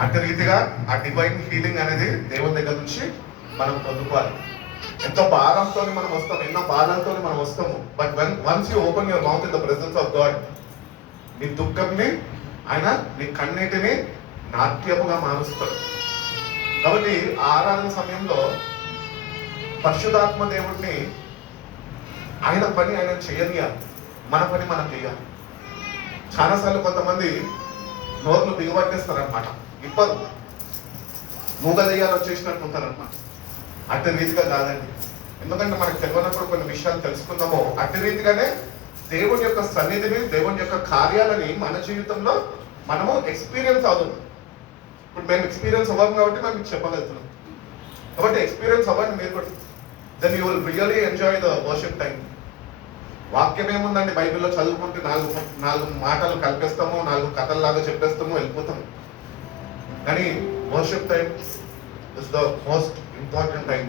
అట్టి రీతిగా ఆ డివైన్ హీలింగ్ అనేది దేవుని దగ్గర నుంచి మనం పొందుకోవాలి. ఎంతో భారంతో మనం వస్తాం, ఎన్నో బాధలతో మనం వస్తాము. But once you open your mouth in the presence of God, నీ దుఃఖంని ఆయన నీ కన్నీటిని నాట్యముగా మారుస్తాడు. కాబట్టి ఆ ఆరాధన సమయంలో పరిశుద్ధాత్మ దేవుడిని ఆయన పని ఆయన చేయనియాలి, మన పని మనం చేయాలి. చాలాసార్లు కొంతమంది నోరును బిగబట్టేస్తారనమాట, ఇప్పరు మూగదయ్యాలు వచ్చేసినట్టు ఉంటారనమాట. అట్టి రీతిగా కాదండి. ఎందుకంటే మనకు తెలియనప్పుడు కొన్ని విషయాలు తెలుసుకుందామో అట్టి రీతిగానే దేవుని యొక్క సన్నిధిని, దేవుని యొక్క కార్యాలని మన జీవితంలో మనము ఎక్స్పీరియన్స్ అవుతుంది. ఇప్పుడు మేము ఎక్స్పీరియన్స్ అవ్వం కాబట్టి మేము మీకు చెప్పగలుగుతున్నాం. కాబట్టి ఎక్స్పీరియన్స్ అవ్వండి మీరు కూడా. Then you will really enjoy the worship time. వాక్యం ఏముందండి, బైబిల్లో చదువుకుంటే నాలుగు మాటలు కల్పిస్తాము, 4 కథల్లాగా చెప్పేస్తాము, వెళ్ళిపోతాము. కానీ worship time is the most important time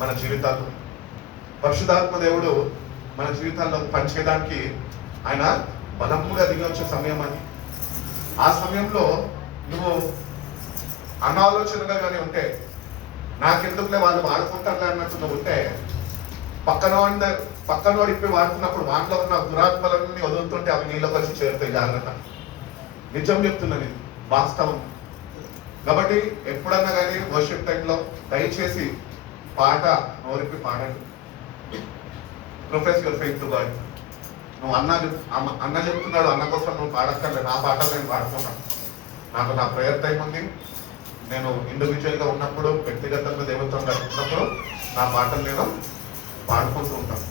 మన జీవితాల్లో. పరిశుద్ధాత్మ దేవుడు మన జీవితాల్లో పనిచేయడానికి ఆయన బలముగా దిగి వచ్చే సమయం అని. ఆ సమయంలో నువ్వు అనాలోచనగా ఉంటే, నాకెందుకులే వాళ్ళు వాడుకుంటారులే అన్నట్టు నువ్వు ఉంటే, పక్కనోడు ఇప్పి వాడుతున్నప్పుడు వాటిలో ఉన్న దురాత్మలన్నీ వదులుతుంటే అవి నీళ్ళకి వచ్చి చేరుతాయి. జాగ్రత్త, నిజం చెప్తున్నది, వాస్తవం. కాబట్టి ఎప్పుడన్నా కానీ వర్షిప్ టైంలో దయచేసి పాట నోరిపి పాడండి. Profess your faith to God. నువ్వు అన్న చెప్తున్నాడు, అన్న కోసం నువ్వు పాడక్కర్లేదు, నా పాటలు నేను పాడుకున్నాను. నాకు నా ప్రేయర్ టైం ఉంది. నేను ఇండివిజువల్గా ఉన్నప్పుడు, వ్యక్తిగతంగా దేవునితో ఉన్నప్పుడు నా పాటలు నేను పాడుకుంటూ ఉంటాను.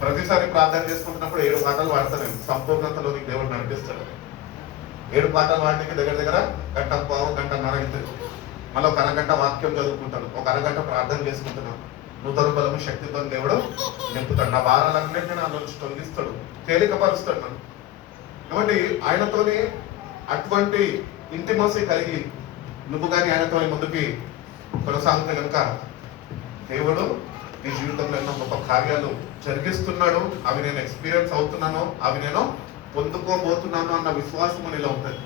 ప్రతిసారి ప్రార్థన చేసుకుంటున్నప్పుడు 7 పాటలు పాడతాను నేను. సంపూర్ణతలోనికి దేవుడు నడిపిస్తాడు. 7 పాటలు పాడడానికి దగ్గర గంట పావు, గంటన్నర అవుతుంది. మళ్ళీ ఒక అరగంట వాక్యం చదువుకుంటాను, ఒక అరగంట ప్రార్థన చేసుకుంటున్నాను. నూతన బలము శక్తితో దేవుడు నింపుతాడు. నా భారాలన్నింటినీ నా నుంచి తొలగిస్తాడు, తేలికపరుస్తాడు నన్ను. కాబట్టి ఆయనతోనే అటువంటి ఇంటిమసీ కలిగి నువ్వు కానీ ఆయనతో ముందుకి కొనసాగితే కనుక దేవుడు నీ జీవితంలో ఎన్నో గొప్ప కార్యాలు జరిగిస్తున్నాడు. అవి నేను ఎక్స్పీరియన్స్ అవుతున్నాను, అవి నేను పొందుకోబోతున్నాను అన్న విశ్వాసం నీలో ఉంటుంది.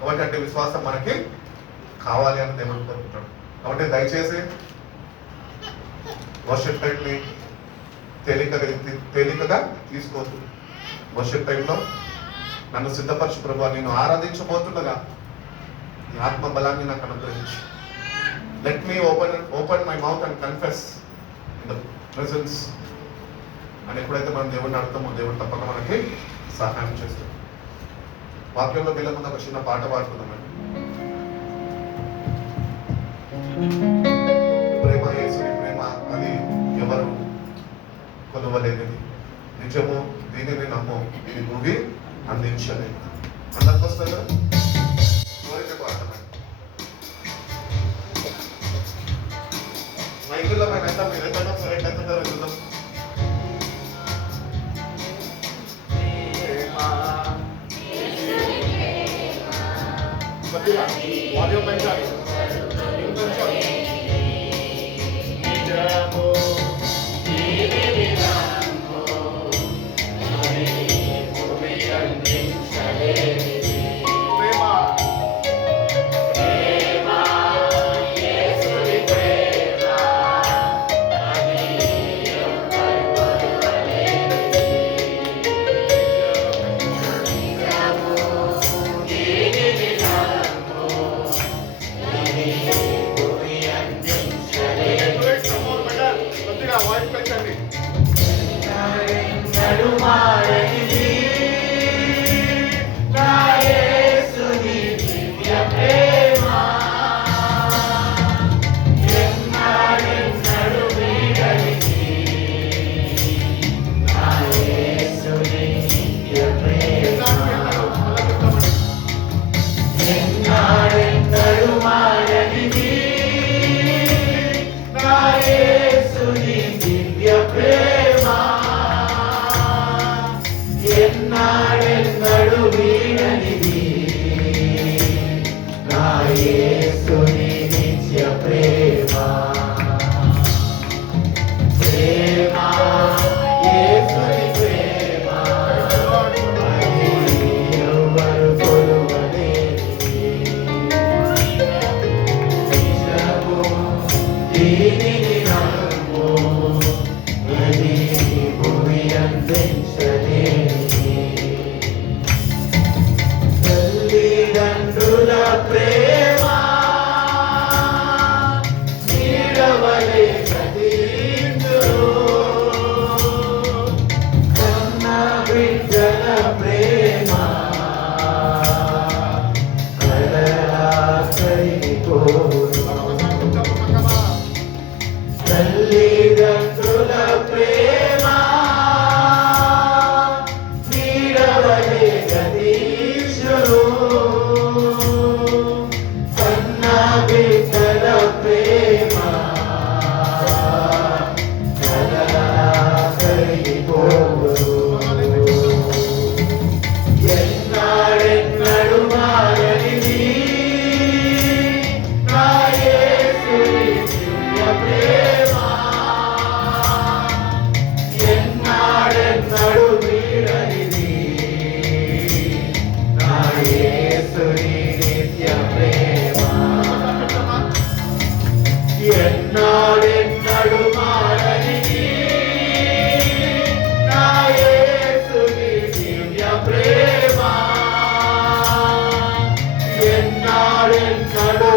కాబట్టి అంటే విశ్వాసం మనకి కావాలి అని దేవుడు కోరుకుంటాడు. కాబట్టి దయచేసి వర్షిప్ టైంని తేలికగా తీసుకోవద్దు. వర్షిప్ టైంలో నన్ను సిద్ధపరచు ప్రభువా, నేను ఆరాధించబోతుండగా నీ ఆత్మ బలాన్ని నాకు అనుగ్రహించు. Let me open my mouth and confess in the presence అని ఎప్పుడైతే మనం దేవుడిని అడుగుతామో దేవుడు తప్పక మనకి సహాయం చేస్తాడు. వాక్యంలో వెళ్ళే ముందు ఒక చిన్న పాట పాడుకుందామండి. ప్రేమ, యేసుని ప్రేమ అది ఎవరు కొలవలేనిది, నిజము దీనిని నమ్ము, ఇది భూమి అందించలేదు. అందరికి వస్తుంది కదా, మైకుల్లో మేము ఎంత మీరు ఎంత సరైన ఎంత చూద్దాం. వాల్యూమ్ పెంచాలి, పెంచాలి.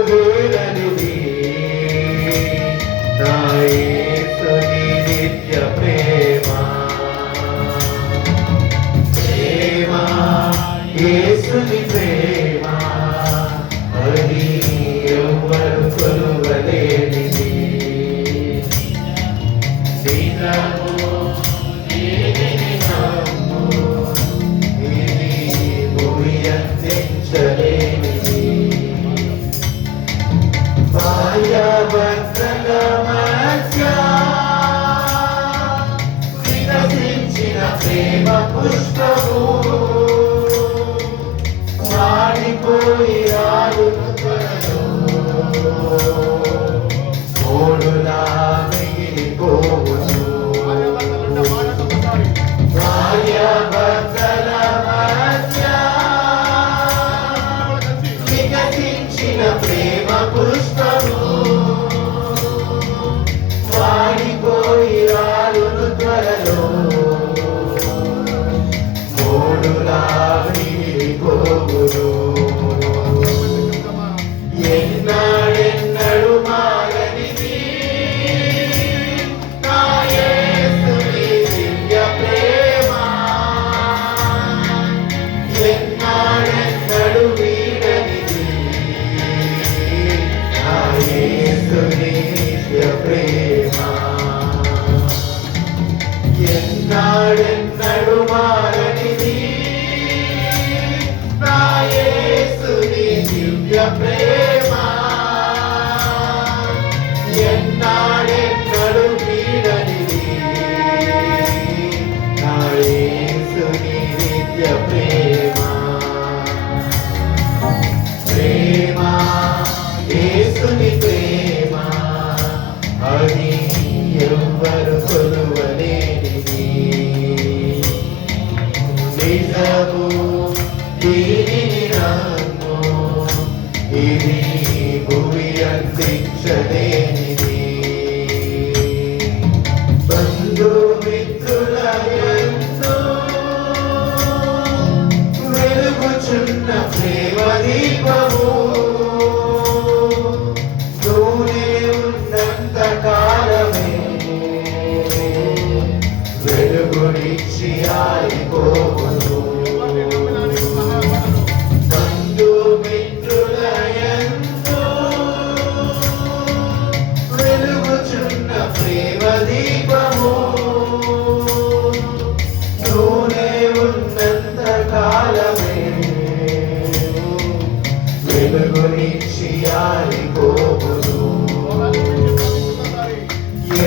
వీడనిది నా యేసుని నిత్య ప్రేమ ప్రేమ యేసుని ప్రేమ అది ఎవ్వరు కొలువలేనిది నిజము దీనిని నమ్ము ఇది భూమి అందించలేనిది భార్యాభర్తల మధ్య వికసించిన ప్రేమ పుష్పము మాడిపోయి రాలును త్వరలో మోడులా మిగిలిపోవును భార్యాభర్తల మధ్య వికసించిన ప్రేమ పుష్పము వాడిపోయి రాలును త్వరలో మోడులా మిగిలిపోవును ఎన్నాడెన్నడు మారనిది నా యేసుని దివ్య ప్రేమ ఎన్నాడెన్నడు వీడనిది నా యేసుని దివ్య ప్రేమ ఎన్నాడెన్నడు మారనిది నా యేసుని దివ్య ప్రేమ ఎన్నాడెన్నడు వీడనిది నా యేసుని నిత్య ప్రేమ ప్రేమ యేసుని ప్రేమ అది ఎవ్వరు కొలువలేనిది నిజము దీనిని నమ్ము ఇది భూమి అందించలేనిది బంధుమిత్రుల యందు వెలుగుచున్న ప్రేమ దీపము నూనె ఉన్నంత కాలమే వెలుగునిచ్చి ఆరిపోవును బంధుమిత్రుల యందు వెలుగుచున్న ప్రేమ దీపము నూనె ఉన్నంత కాలమే వెలుగునిచ్చి ఆరిపోవును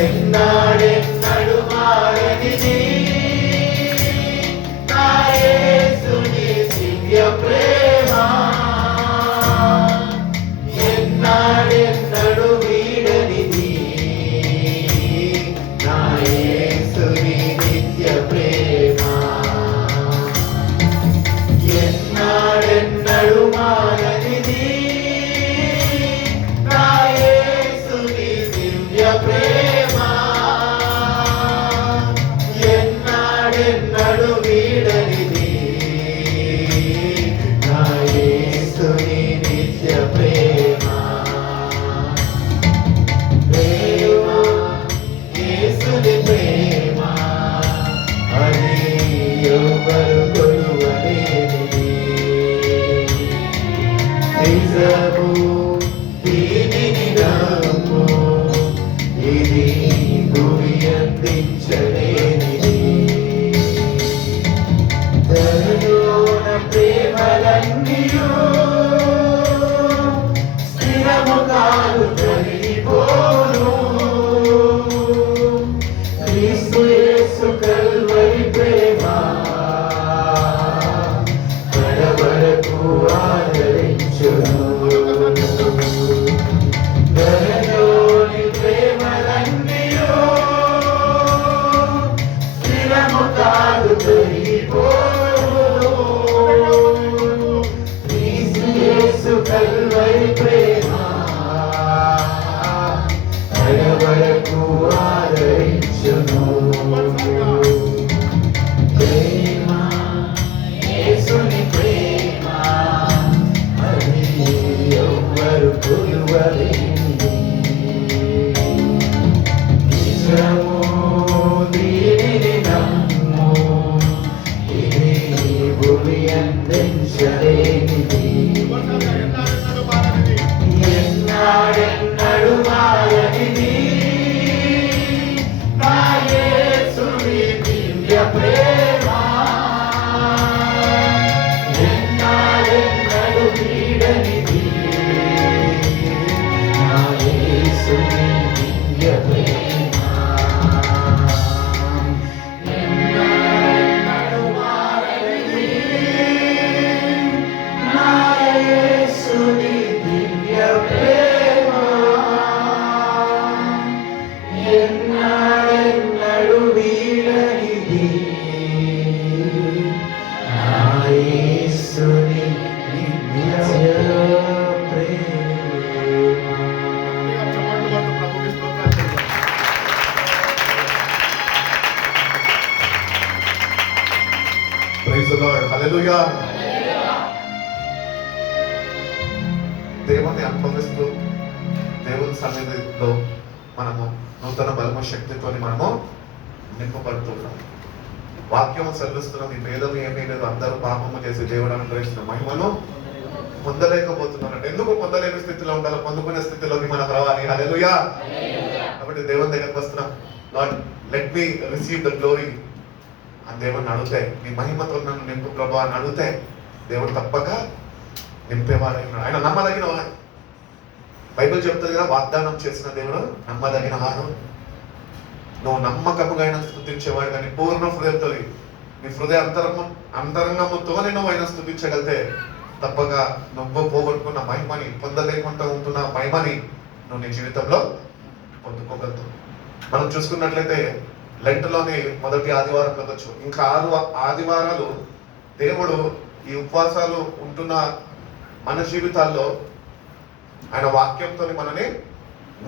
ఎన్నాడెన్నడు మారనిది నా యేసుని దివ్య ప్రేమ ఎన్నాడెన్నడు వీడనిది నా యేసుని నిత్య ప్రేమ ఎన్నాడెన్నడు మారనిది నా యేసుని దివ్య ప్రేమ ఎన్నాడెన్నడు వీడనిది నా యేసుని నిత్య ప్రేమ ప్రేమ యేసుని ప్రేమ అది ఎవ్వరు కొలువలేనిది నిజము దీనిని నమ్ము ఇది భూమి అందించలేనిది ధరలోన ప్రేమలన్నీయు స్థిరము కాదు తొలగిపోను క్రీస్తు యేసు కల్వరి ప్రేమ కడవరకు ఆదరించును ధరలోని ప్రేమలన్నీయు స్థిరము కాదు తొలగిపోను క్రీస్తు యేసు కల్వరి ప్రేమ కడవరకు ఆదరించును ప్రేమ యేసుని ప్రేమ అది ఎవ్వరు మరువలేనిది. నిజము దీనిని నమ్ము, ఇది భూమి అందించలేనిది. ఎన్నాడెన్నడు మారనిది నా యేసుని దివ్య ప్రేమ. ఎన్నాడెన్నడు వీడనిది నా యేసుని దివ్య ప్రేమ. ఎన్నాడెన్నడు మారనిది నా యేసుని దివ్య ప్రేమ. ఎన్నాడెన్నడు వీడనిది నా యేసుని దివ్య ప్రేమ. ప్రైజ్ ది లార్డ్, హల్లెలూయా. దేవుని అనుభవిస్తూ దేవుని సన్నిధిలో మనము నూతన బలము శక్తితో మనము నింపబడుతున్నాం. వాక్యము చదివిస్తున్నది, భేదం ఏమీ లేదు, అందరూ పాపము చేసి దేవుడు అనుగ్రహిస్తున్న మహిమను పొందలేకపోతున్నారు. ఎందుకు పొందలేని స్థితిలో ఉండాలి? పొందుకునే స్థితిలోకి మనం రావాలి. హల్లెలూయా. కాబట్టి దేవుని దగ్గరకు వస్తున్నాం. Lord, let me receive the glory అని దేవుడిని అడిగితే, నీ మహిమతో నన్ను నింపు ప్రభా అని అడిగితే దేవుడు తప్పక నింపేవాడు. ఆయన నమ్మదగిన వాడు. బైబిల్ చెప్తుంది కదా, వాగ్దానం చేసిన దేవుడు నమ్మదగిన వాడు. నువ్వు నమ్మకముగా ఆయన స్తుతించేవాడు. కానీ పూర్ణ హృదయంతో, నీ హృదయ అంతరంగముతోనే నువ్వు ఆయన స్తుతించగలితే తప్పక నువ్వు పోగొట్టుకున్న మహిమని, పొందలేకుండా ఉంటున్న మహిమని నువ్వు నీ జీవితంలో పొందుకోగలుగుతావు. మనం చూసుకున్నట్లయితే లెంట్లోని మొదటి ఆదివారంలో వచ్చు, ఇంకా 6 ఆదివారాలు దేవుడు ఈ ఉపవాసాలు ఉంటున్న మన జీవితాల్లో ఆయన వాక్యంతో మనని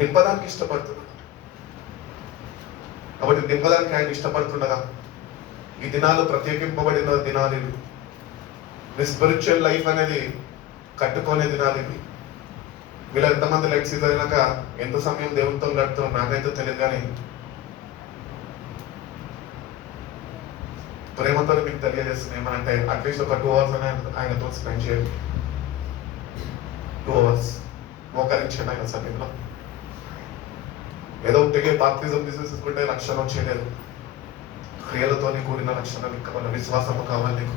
నింపడానికి ఇష్టపడుతున్నాడు. కాబట్టి నింపడానికి ఆయన ఇష్టపడుతుండగా ఈ దినాలు ప్రత్యేకింపబడిన దినాలు ఇవి. మీ స్పిరిచువల్ లైఫ్ అనేది కట్టుకునే దినాలు ఇవి. వీళ్ళు ఎంతమంది లైట్ సీజన్ అయినాక ఎంత సమయం దేవునితో గడుపుతారో నాకైతే తెలియదు, కానీ ప్రేమతో మీకు తెలియజేస్తుంది ఏమనంటే అట్లీస్ట్ ఒక 2 hours అని ఆయనతో స్పెండ్ చేయండి. 2 hours మోకరించండి ఆయన సన్నిధిలో. ఏదో ఒకటిగా బాప్తిజం తీసేసుకుంటే రక్షణ వచ్చేయలేదు. క్రియలతోనే కూడిన రక్షణ మీకు కావాలి, విశ్వాసము కావాలి నీకు.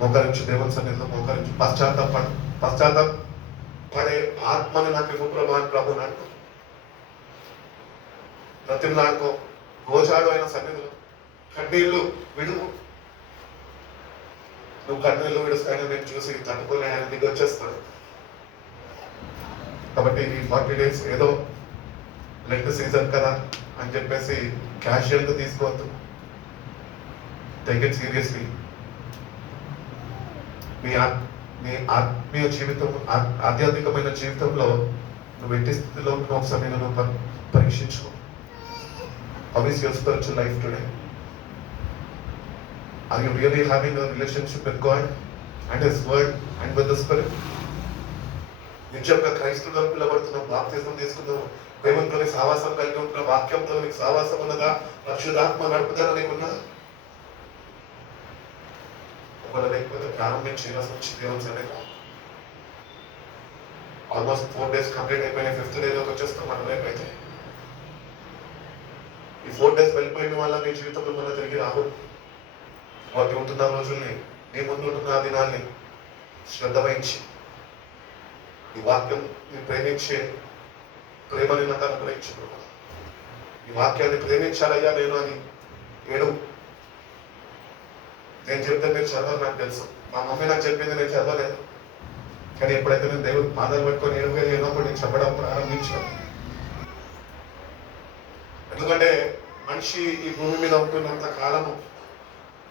మోకరించి దేవుని సన్నిధిలో మోకరించి పశ్చాత్తాపడే ఆత్మని నాకు ఇవ్వు ప్రభు అని ప్రభు నాడుకో, ప్రతిలాడుకో, గోచాడు ఆయన సన్నిధిలో. కన్నీళ్ళు విడువు. నువ్వు కన్నీళ్ళు విడుస్తాయని నేను చూసి తట్టుకోలే, ఆయన దిగి వచ్చేస్తాడు. కాబట్టి ఈ 40 days ఏదో లెంట్ సీజన్ కదా అని చెప్పేసి క్యాజువల్గా తీసుకోవద్దు. Take it seriously. మీ ఆత్మీయ జీవితం, ఆధ్యాత్మికమైన జీవితంలో నువ్వు ఎట్టి స్థితిలో ఉంటున్న ఒకసారి నేను పరీక్షించుకో. How is your spiritual life today? Are you really having a relationship with God and His Word and with the Spirit? నిజంగా క్రైస్తవులు పిలబడుతున్నాం, బాప్తిజం తీసుకున్నాం, దేవునితో సహవాసం కలిగి ఉంటున్న, వాక్యంతో నీకు సహవాసం ఉన్నదా? పరిశుద్ధాత్మ నడుపుదల నీకున్నదా? ఒకవేళ లేకపోతే ప్రారంభించి వచ్చి దేవుని సన్నిధిలో ఆల్మోస్ట్ 4 days కంప్లీట్ అయిపోయినాయి. 5th డేలోకి వచ్చేస్తాం మనం. రేపైతే ఈ 4 days వెళ్ళిపోయిన వల్ల నీ జీవితంలో మన తిరిగి రావు. వాటి ఉంటున్న రోజుల్ని, నీ ముందు ఉంటున్న ఆ దినాల్ని శ్రద్ధ వహించి ఈ వాక్యం ప్రేమించే ప్రేమని నాకు అనుగ్రహించు. ఈ వాక్యాన్ని ప్రేమించాలయ్యా నేను అని ఏడు. నేను చెప్తే మీరు చదవరు నాకు తెలుసు. మా మమ్మీ నాకు చెప్పింది నేను చదవలేదు, కానీ ఎప్పుడైతే నేను దేవుడికి పాదాలు పట్టుకొని ఏడుగా ఏనప్పుడు నేను చెప్పడం ప్రారంభించాను. ఎందుకంటే మనిషి ఈ భూమి మీద ఉంటున్నంత కాలము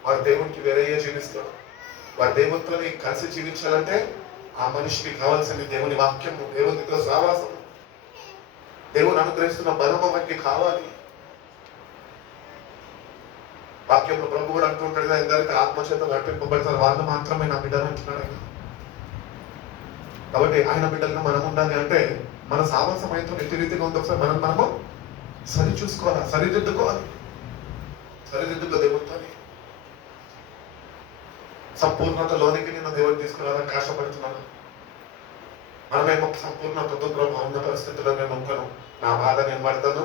వాడు దేవునికి వేరేగా జీవిస్తాడు. వాడు దేవునితో కలిసి జీవించాలంటే ఆ మనిషికి కావాల్సింది దేవుని వాక్యము, దేవునితో సహవాసము, దేవుని అనుగ్రహిస్తున్న బలము మనకి కావాలి. వాక్యంలో ప్రభు కూడా అంటుంటాడు కదా, ఎందరికి ఆత్మచేత నడిపింపబడతారు వాళ్ళు మాత్రమే నా బిడ్డలు అంటున్నాడు ఆయన. కాబట్టి ఆయన బిడ్డలుగా మనం ఉండాలి అంటే మన సామర్థ్యంతో ఎట్టి రీతిగా ఉంది ఒకసారి మనము సరి చూసుకోవాలి, సరిదిద్దుకోవాలి. సరిదిద్దుకో దేవుడితో సంపూర్ణతలోనికి నేను దేవుడిని తీసుకురావాలని కష్టపడుతున్నాను. మనమేమో సంపూర్ణతతో ప్రభావం ఉన్న పరిస్థితుల్లో నేను ఉంటాను. నా బాధ నేను పడతాను,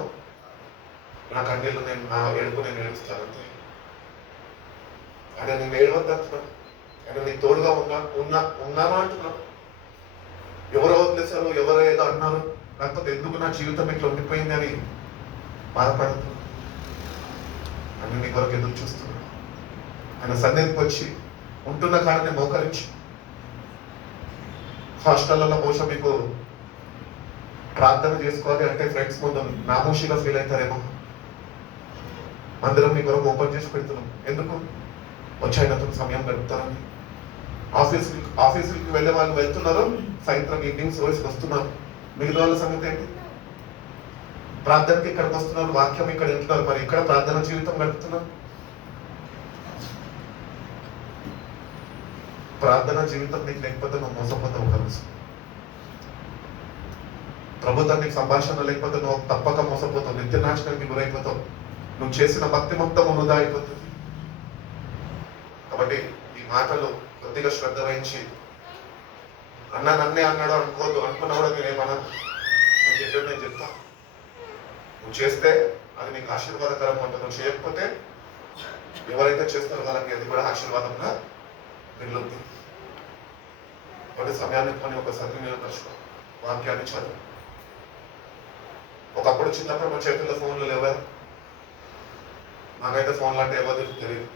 నా కన్నీళ్ళు నా ఏడుపు నేను ఏడుస్తానంతే. ఆయన నేను ఏడవద్దంటున్నాను, ఆయన నీకు తోడుగా ఉన్నాను అంటున్నాను. ఎవరో వదిలేశారు, ఎవరో ఏదో అన్నారు, లేకపోతే ఎందుకు నా జీవితం ఇట్లా ఉండిపోయింది అని బాధపడుతున్నాను. అని నీ కొరకు ఎదురు చూస్తున్నాను. ఆయన సన్నిధికి వచ్చి ఉంటున్న కాడని మోకరించి, హాస్టల్లో బహుశా మీకు ప్రార్థన చేసుకోవాలి అంటే ఫ్రెండ్స్ ముందు నామోషిగా ఫీల్ అవుతారేమో. అందరం మీ కొరకు ఓపెన్ చేసి పెడుతున్నాం. ఎందుకు? వచ్చి ఆయనతో సమయం గడుపుతారని. ఆఫీసులకి వెళ్ళే వాళ్ళు వెళ్తున్నారు, సాయంత్రం ఈవినింగ్స్ రోజుకి వస్తున్నారు. మిగతా వాళ్ళ సంగతి ఏంటి? ప్రార్థనకి ఇక్కడికి వస్తున్నారు, వాక్యం ఇక్కడ వింటున్నారు, మరి ఇక్కడ ప్రార్థన జీవితం గడుపుతున్నారు. ప్రార్థన జీవితం నీకు లేకపోతే నువ్వు మోసపోతావు. ఒక రోజు ప్రభుత్వం నీకు సంభాషణ లేకపోతే నువ్వు తప్పక మోసపోతావు, నిత్యనాశనానికి గురైపోతావు. నువ్వు చేసిన భక్తి మొత్తం వృధా అయిపోతుంది. కాబట్టి ఈ మాటలు కొద్దిగా శ్రద్ధ వహించి, అన్న నన్నే అన్నాడు అనుకోవద్దు. అనుకున్నా కూడా నేనేమన్నా నేను చెప్పాడు, నేను చెప్తా. నువ్వు చేస్తే అది నీకు ఆశీర్వాదకరంగా ఉంటుంది. నువ్వు చేయకపోతే ఎవరైతే చేస్తారో వాళ్ళకి అది కూడా ఆశీర్వాదంగా మిగులుతుంది. కొన్ని సమయాన్ని కొని ఒక సద్వినియోగపరచుకో, వాక్యాన్ని చదువు. ఒకప్పుడు చిన్నప్పుడు మన చేతుల్లో ఫోన్లు లేవా? నాకైతే ఫోన్లు అంటే ఎవరు తెలియదు.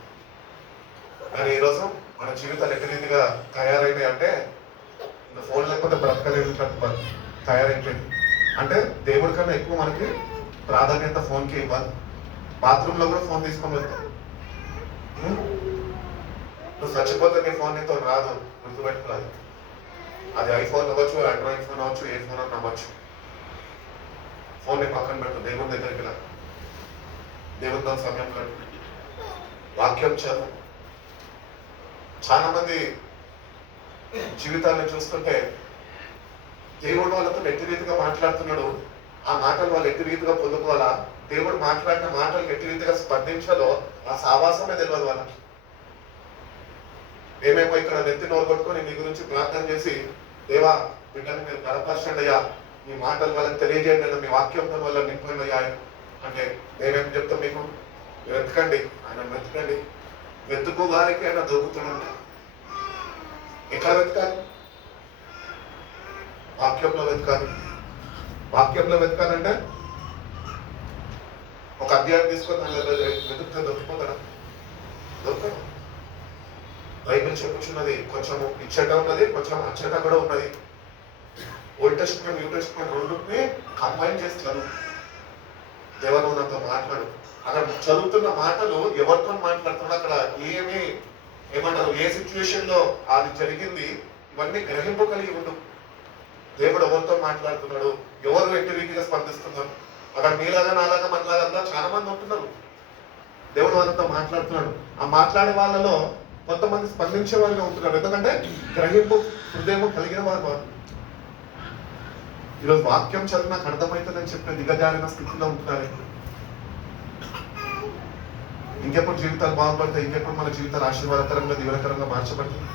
కానీ ఈరోజు మన జీవితాలు ఎట్టి రీతిగా తయారైనాయి అంటే ఇంకా ఫోన్ లేకపోతే బ్రతకలేదు తయారైపోయింది. అంటే దేవుడి కన్నా ఎక్కువ మనకి ప్రాధాన్యత ఫోన్కి ఇవ్వాలి. బాత్రూంలో కూడా ఫోన్ తీసుకొని వెళ్తాం. నువ్వు చచ్చిపోతే నీ ఫోన్ నీతో రాదు, గుర్తుపెట్టుకోవాలి. అది ఐఫోన్ అవ్వచ్చు, ఆండ్రాయిడ్ ఫోన్ అవ్వచ్చు, ఏ ఫోన్ అని అవ్వచ్చు. ఫోన్ని పక్కన పెట్టు, దేవుని దగ్గరికి రా, దేవునితో సమయం గడుపు, వాక్యం చదువు. చాలా మంది జీవితాన్ని చూస్తుంటే దేవుడు వాళ్ళతో ఎట్టి రీతిగా మాట్లాడుతున్నాడు, ఆ మాటలు వాళ్ళు ఎట్టి రీతిగా పొందుకోవాలా, దేవుడు మాట్లాడిన మాటలు ఎట్టి రీతిగా స్పందించాలో ఆ సావాసమే తెలియదు వాళ్ళకి. మేమేమో ఇక్కడ నెత్తి నోరు కొట్టుకొని నీ గురించి ప్రార్థన చేసి, దేవా బిడ్డని మీరు బలపరచండి అయ్యా, మీ మాటల వల్ల తెలియజేయండి అన్న, మీ వాక్యంతో వల్ల నింపండి అయ్యా అంటే మేమేం చెప్తాం మీకు? వెతకండి, ఆయన వెతకండి. వెతుకు వారికి ఆయన దొరుకుతుందంట. ఎక్కడ వెతకాలి? వాక్యంలో వెతకాలి. వాక్యంలో వెతకాలంటే ఒక అధ్యాయం తీసుకొని వెతుకుతే దొరికిపోతాడా? దొరకదు. బైబిల్ చెప్పుచున్నది కొంచెం ఇచ్చట ఉన్నది, కొంచెం అచ్చట కూడా ఉన్నది. ఓల్డ్ టెస్ట్మెంట్, న్యూ టెస్ట్మెంట్ రెండుని కంబైన్ చేస్తారు. దేవుడు నాతో మాట్లాడు. అక్కడ చదువుతున్న మాటలు ఎవరితో మాట్లాడుతున్నా, అక్కడ ఏమంటారు, ఏ సిచ్యువేషన్ లో అది జరిగింది, ఇవన్నీ గ్రహింపు కలిగి ఉండు. దేవుడు ఎవరితో మాట్లాడుతున్నాడు, ఎవరు ఎట్టి రీతిగా స్పందిస్తున్నారు. అక్కడ మీలాగా నాలాగా మనలాగా చాలా మంది ఉంటున్నారు. దేవుడు వాళ్ళతో మాట్లాడుతున్నాడు. ఆ మాట్లాడే వాళ్ళలో కొంతమంది స్పందించే వాళ్ళగా ఉంటున్నారు. ఎందుకంటే గ్రహింపు హృదయం కలిగిన వారు. ఈరోజు వాక్యం చదివి నాకు అర్థమవుతుందని చెప్పే దిగజారిన స్థితిలో ఉంటున్నారు. ఇంకెప్పుడు జీవితాలు బాగుపడతాయి? ఇంకెప్పుడు మన జీవితాలు ఆశీర్వాదకరంగా దీవెనకరంగా మార్చబడతాయి?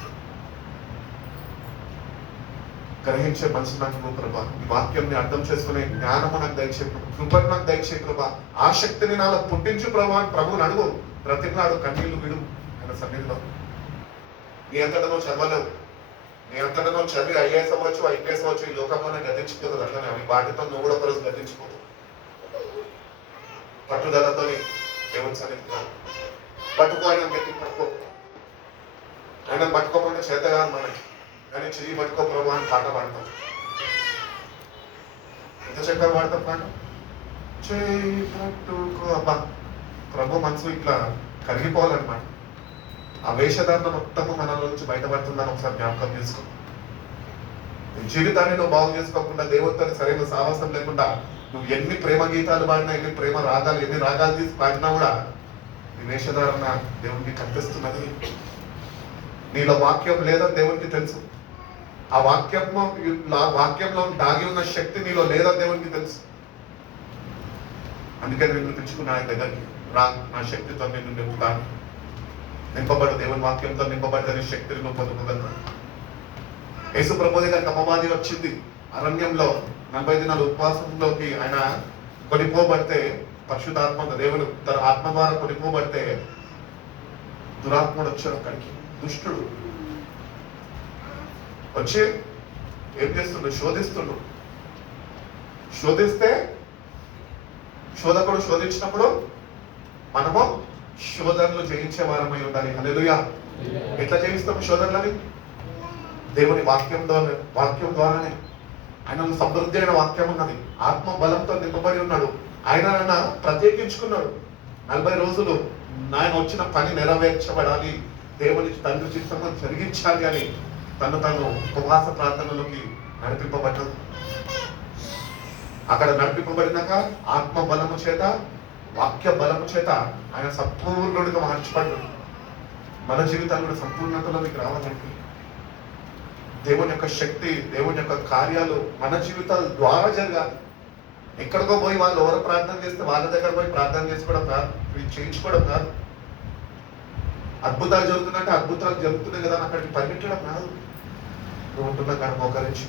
గ్రహించే మనసు నాకు కృప, ఈ వాక్యంని అర్థం చేసుకునే జ్ఞానము నాకు దయచే, కృపను నాకు దయచే కృప, ఆసక్తిని నాలో పుట్టించు ప్రభు అని ప్రభువుని అడుగు. ప్రతినాడు కన్నీళ్లు విడు ఆయన సన్నిధిలో. నీ అంతటా నువ్వు చదవలేవు. నీ అంతటా నువ్వు చదివి ఐఏఎస్ అవ్వచ్చు, ఐపీఎస్ అవ్వచ్చు, ఈ లోకంలోనే గతించిపోతుంది. అట్లనే అవి వాటితో నువ్వు కూడా ఒకరోజు గతించిపోతావు. పట్టుదలతో దేవుని సన్నిధిలో పట్టుకో, ఆయన గట్టి పట్టుకో. ఆయన పట్టుకోకుండా చేతగా మనకి, కానీ చెయ్యి పట్టుకో ప్రభు అని పాట పాడతాం. ఎంత చక్కగా పాడతాం పాట. చెయ్యి పట్టుకో. అబ్బా, ప్రభు మనసు ఇట్లా కరిగిపోవాలన్నమాట. ఆ వేషధారణ మొత్తము మనలో నుంచి బయటపడుతుందని ఒకసారి జ్ఞాపకం చేసుకో. జీవితాన్ని నువ్వు బాగు చేసుకోకుండా, దేవుడితో సరైన సాహసం లేకుండా నువ్వు ఎన్ని ప్రేమ గీతాలు పాడినా, ఎన్ని ప్రేమ రాగాలు, ఎన్ని రాగాలు తీసి పాడినా కూడా నీ వేషధారణ దేవునికి కనిపిస్తున్నది. నీలో వాక్యం లేదని దేవునికి తెలుసు. ఆ వాక్యంలో దాగి ఉన్న శక్తి నీలో లేదా దేవునికి తెలుసు. అందుకే నేను పిలుచుకున్నా ఆయన దగ్గరికి, రా నా శక్తితో నేను నింపుతాను. నింపబడు దేవుని వాక్యంతో నింపబడితే శక్తిని నువ్వు పొందుకోగలరు. యేసు ప్రభు దగ్గరికి అమ్మవాది వచ్చింది అరణ్యంలో 40 దినాలు ఉపవాసంలోకి ఆయన కొనిపోబడితే, పరిశుద్ధాత్మ దేవుడు తన ఆత్మ ద్వారా కొనిపోబడితే దురాత్ముడు వచ్చాడు అక్కడికి. దుష్టుడు వచ్చి ఏం చేస్తుండు? శోధిస్తుండు. శోధిస్తే శోధకుడు శోధించినప్పుడు మనము శోధనలు జయించే వారమై ఉండాలి. హల్లెలూయా. ఎట్లా జయిస్తాము శోధనలని? దేవుని వాక్యం ద్వారానే. ఆయన సమృద్ధి అయిన వాక్యం ఉన్నది, ఆత్మ బలంతో నింపబడి ఉన్నాడు. ఆయన ప్రత్యేకించుకున్నాడు. 40 రోజులు ఆయన వచ్చిన పని నెరవేర్చబడాలి, దేవుని తండ్రి చిత్తము జరిగించాలి అని తను ఉపవాస ప్రార్థనలోకి నడిపింపబడ్డాడు. అక్కడ నడిపింపబడినాక ఆత్మ బలము చేత, వాక్య బలము చేత ఆయన సంపూర్ణుడిగా మార్చబడ్డాడు. మన జీవితాలు కూడా సంపూర్ణతలోకి రావాలంటే దేవుని యొక్క శక్తి, దేవుని యొక్క కార్యాలు మన జీవితాల ద్వారా జరగాలి. ఎక్కడికో పోయి వాళ్ళు ఎవరు ప్రార్థన చేస్తే వాళ్ళ దగ్గర పోయి ప్రార్థన చేసుకోవడం కాదు, ఇది చేయించుకోవడం కాదు. అద్భుతాలు జరుగుతున్నట్టే అద్భుతాలు జరుగుతున్నాయి కదా అని అక్కడికి పరిగెట్టడం కాదు. నువ్వు ఉంటున్నా కానీ మోకరించి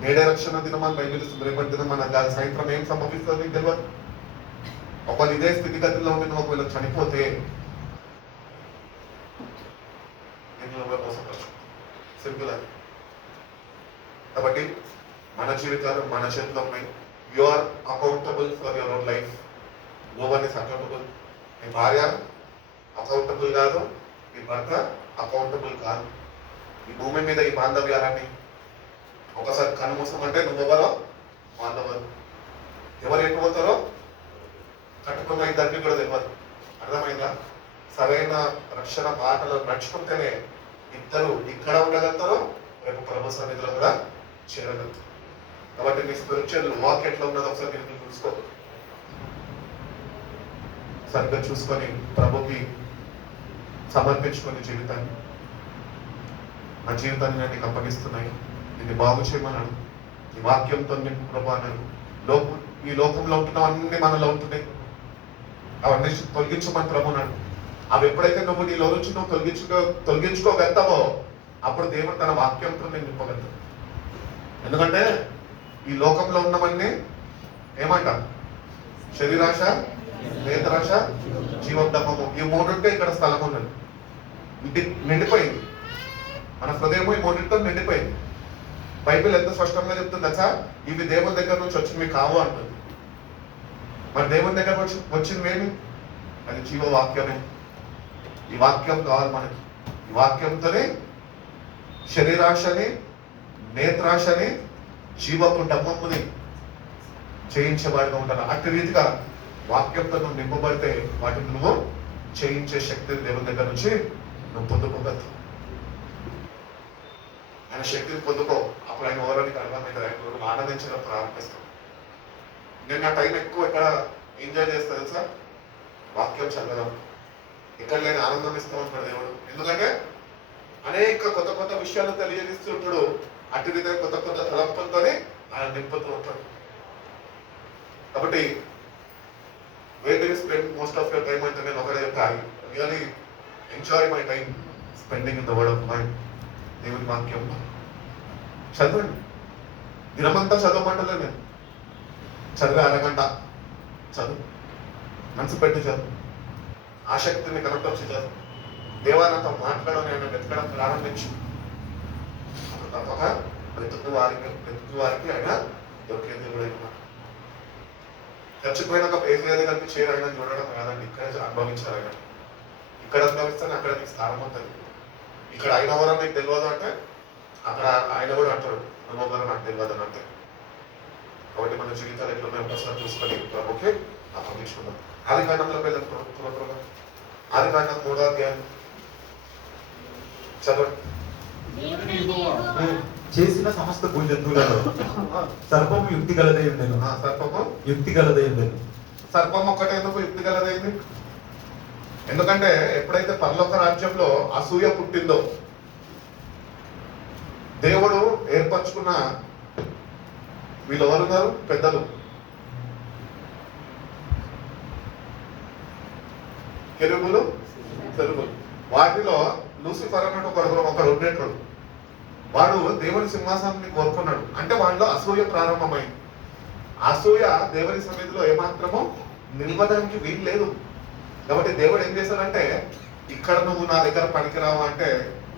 నేడే రక్షణ దినమని బయలుదేరుస్తుంది. రేపటి దినం మన సాయంత్రం ఏం సంభవిస్తుందో నీకు తెలియదు. ఒకవేళ ఇదే స్థితిగతుల్లో ఉండి నువ్వు ఒకవేళ చనిపోతే మోసపరచు. సింపుల్ అది. కాబట్టి మన జీవితాలు మన చేతిలో ఉన్నాయి. You are accountable for your own life. No one is accountable. నీ భార్య అకౌంటబుల్ కాదు, నీ భర్త అకౌంటబుల్ కాదు. ఈ భూమి మీద ఈ బాంధవ్యాలన్నీ ఒకసారి కనుమూసం అంటే నువ్వెవరో వాళ్ళెవరు, ఎవరు ఎటు పోతారో కట్టుకున్న ఇద్దరికి కూడా తెలియదు. అర్థమైందా? సరైన రక్షణ బాటలో నడుచుకుంటేనే ఇద్దరు ఇక్కడ ఉండగలుగుతారు, రేపు ప్రభు సన్నిధిలో కూడా చేరగలుగుతారు. కాబట్టి మీ స్పిరిచువల్ వాక్ ఎట్లా ఉన్నదో ఒకసారి మీరు చూసుకో, సరిగ్గా చూసుకొని ప్రభుకి సమర్పించుకుని జీవితాన్ని, నా జీవితాన్ని నేను నీకు అప్పగిస్తున్నాయి, దీన్ని బాగు చేయమన్నాడు. ఈ వాక్యంతో నేను ప్రభు అన్నాడు. ఈ లోకంలో ఉంటున్నవన్నీ మనలో ఉంటున్నాయి, అవన్నీ తొలగించమని ప్రభు అన్నాడు. అవి ఎప్పుడైతే నువ్వు నీలో నుంచి నువ్వు తొలగించుకోగలుగుతావో అప్పుడు దేవుడు తన వాక్యంతో నేను నింపగలుగుతాను. ఎందుకంటే ఈ లోకంలో ఉన్నవన్నీ ఏమంట? శరీరాశ, నేత్రాశ, జీవోద్దమము. ఈ మూడుంటే ఇక్కడ స్థలం ఉన్నది, నిండిపోయింది. మన హృదయము ఈ మూడింటితో నిండిపోయింది. బైబిల్ ఎంత స్పష్టంగా చెప్తుందా సార్? ఇవి దేవుని దగ్గర నుంచి వచ్చినవి కావు అంటుంది. మరి దేవుని దగ్గర వచ్చినవి ఏమి? అది జీవవాక్యమే. ఈ వాక్యం కావాలి మనకి. ఈ వాక్యంతోనే శరీరాశని, నేత్రాశని, జీవపు డమ్మముని చేయించబడిగా ఉంటారు. అట్టి రీతిగా వాక్యంతో నువ్వు నింపబడితే వాటిని నువ్వు చేయించే శక్తిని దేవుని దగ్గర నుంచి నువ్వు పొందుకోగలుగుతావు. ఆయన శక్తిని పొందుకో, అప్పుడు ఆయన ఎవరికి అర్థమవుతుంది, ఆయన నువ్వు ఆనందించడం ప్రారంభిస్తావు. నేను నా టైం ఎక్కువ ఇక్కడ ఎంజాయ్ చేస్తా తెలుసా? వాక్యం చదవడం. ఇక్కడ నేను ఆనందం ఇస్తూ ఉంటాడు దేవుడు. ఎందుకంటే అనేక కొత్త కొత్త విషయాలు తెలియజేస్తూ ఉంటాడు. అటు రీతిగా కొత్త కొత్త తలంపులతోనే ఆయన నింపుతూ ఉంటాడు. కాబట్టి wear do you spend most of your time అంటే నేను ఒకటే చెప్తాను, really enjoy my time spending in the word of mind. దేవుని వాక్యం చదవండి. దినమంతా చదవమంటలే నేను, చదివే అరగంట చదువు, మనసు పెట్టి చదువు, ఆసక్తిని కనెక్ట్ వచ్చి చదువు. దేవాలయంతో మాట్లాడడం, నేను వెతకడం ప్రారంభించు. తప్పక వెతుకు వారికి ఆయన దొరికే దేవుడు అయినా. చచ్చిపోయినాక పేరు కలిపి చేరైనా చూడడం కాదండి, ఇక్కడే అనుభవించాలి ఆయన. ఇక్కడ అనుభవిస్తాను, అక్కడ నీకు స్థానం ఉంటుంది. ఇక్కడ ఆయన ఎవరో నీకు తెలియదు అంటే అక్కడ ఆయన కూడా అంటాడు, నువ్వెవరో నాకు తెలియదు అని అంటే. కాబట్టి మన జీవితాలు ఎట్లా మేము ఒకసారి చూసుకొని ప్రభుకి అప్పగించుకుందాం. ఆది కాండంలో వెళ్ళాం. ఆది కాండం 3వ అధ్యాయం చదవండి. చేసిన సమస్త భూజంతువులలో సర్పము యుక్తి గలదై ఉండేను. సర్పము యుక్తి గలదై ఉండేను. సర్పం ఒక్కటే ఎందుకు యుక్తి గలదైంది? ఎందుకంటే ఎప్పుడైతే పరలోక రాజ్యంలో అసూయ పుట్టిందో, దేవుడు ఏర్పరచుకున్న వీళ్ళు ఎవరున్నారు? పెద్దలు. కెరూబులు, సెరూబులు. వాటిలో లూసిఫర్ అన్నట్టు ఒకడు ఉండేటోడు. వాడు దేవుని సింహాసనాన్ని కోరుకున్నాడు. అంటే వాళ్ళలో అసూయ ప్రారంభమైంది. అసూయ దేవుని సన్నిధిలో ఏమాత్రమో నిలవడానికి వీలు లేదు. కాబట్టి దేవుడు ఏం చేశాడంటే, ఇక్కడ నువ్వు నా దగ్గర పనికిరావు అంటే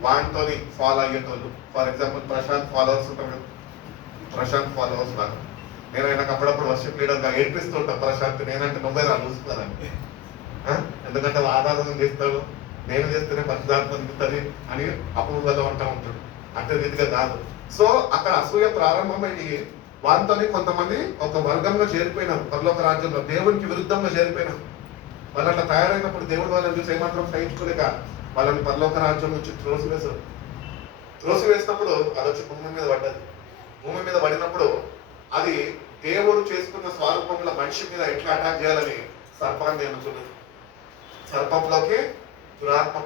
వాటితో ఫాలో అయ్యేటోళ్ళు. ఫర్ ఎగ్జాంపుల్ ప్రశాంత్ ఫాలోవర్స్ ఉంటారు కదా, ప్రశాంత్ ఫాలోవర్స్ లాగా. నేను ఆయనకు అప్పుడప్పుడు వర్షిప్ లీడర్గా ఏడ్పిస్తుంటాను. ప్రశాంత్ నేనంటే నువ్వే రా చూస్తున్నారని. ఎందుకంటే ఆరాధన చేస్తాడు, నేను చేస్తేనే పరిశుద్ధాత్మ దిగుతుంది అని అపూర్వలో అంటూ ఉంటాడు. అంటే రీతిగా కాదు. సో అక్కడ అసూయ ప్రారంభమైంది. వాళ్ళతో కొంతమంది ఒక వర్గంలో చేరిపోయినారు. పరలోక రాజ్యంలో దేవునికి విరుద్ధంగా చేరిపోయినారు. వాళ్ళు అట్లా తయారైనప్పుడు దేవుడు వాళ్ళని చూసి ఏమాత్రం సహించుకోలేక వాళ్ళని పరలోక రాజ్యం నుంచి త్రోసివేశారు. త్రోసివేసినప్పుడు అది వచ్చి భూమి మీద పడ్డది. భూమి మీద పడినప్పుడు అది దేవుడు చేసుకున్న స్వరూపంలో మనిషి మీద ఎట్లా అటాక్ చేయాలని సర్పాన్ని అనుకున్నది. సర్పంలోకి దురాత్మ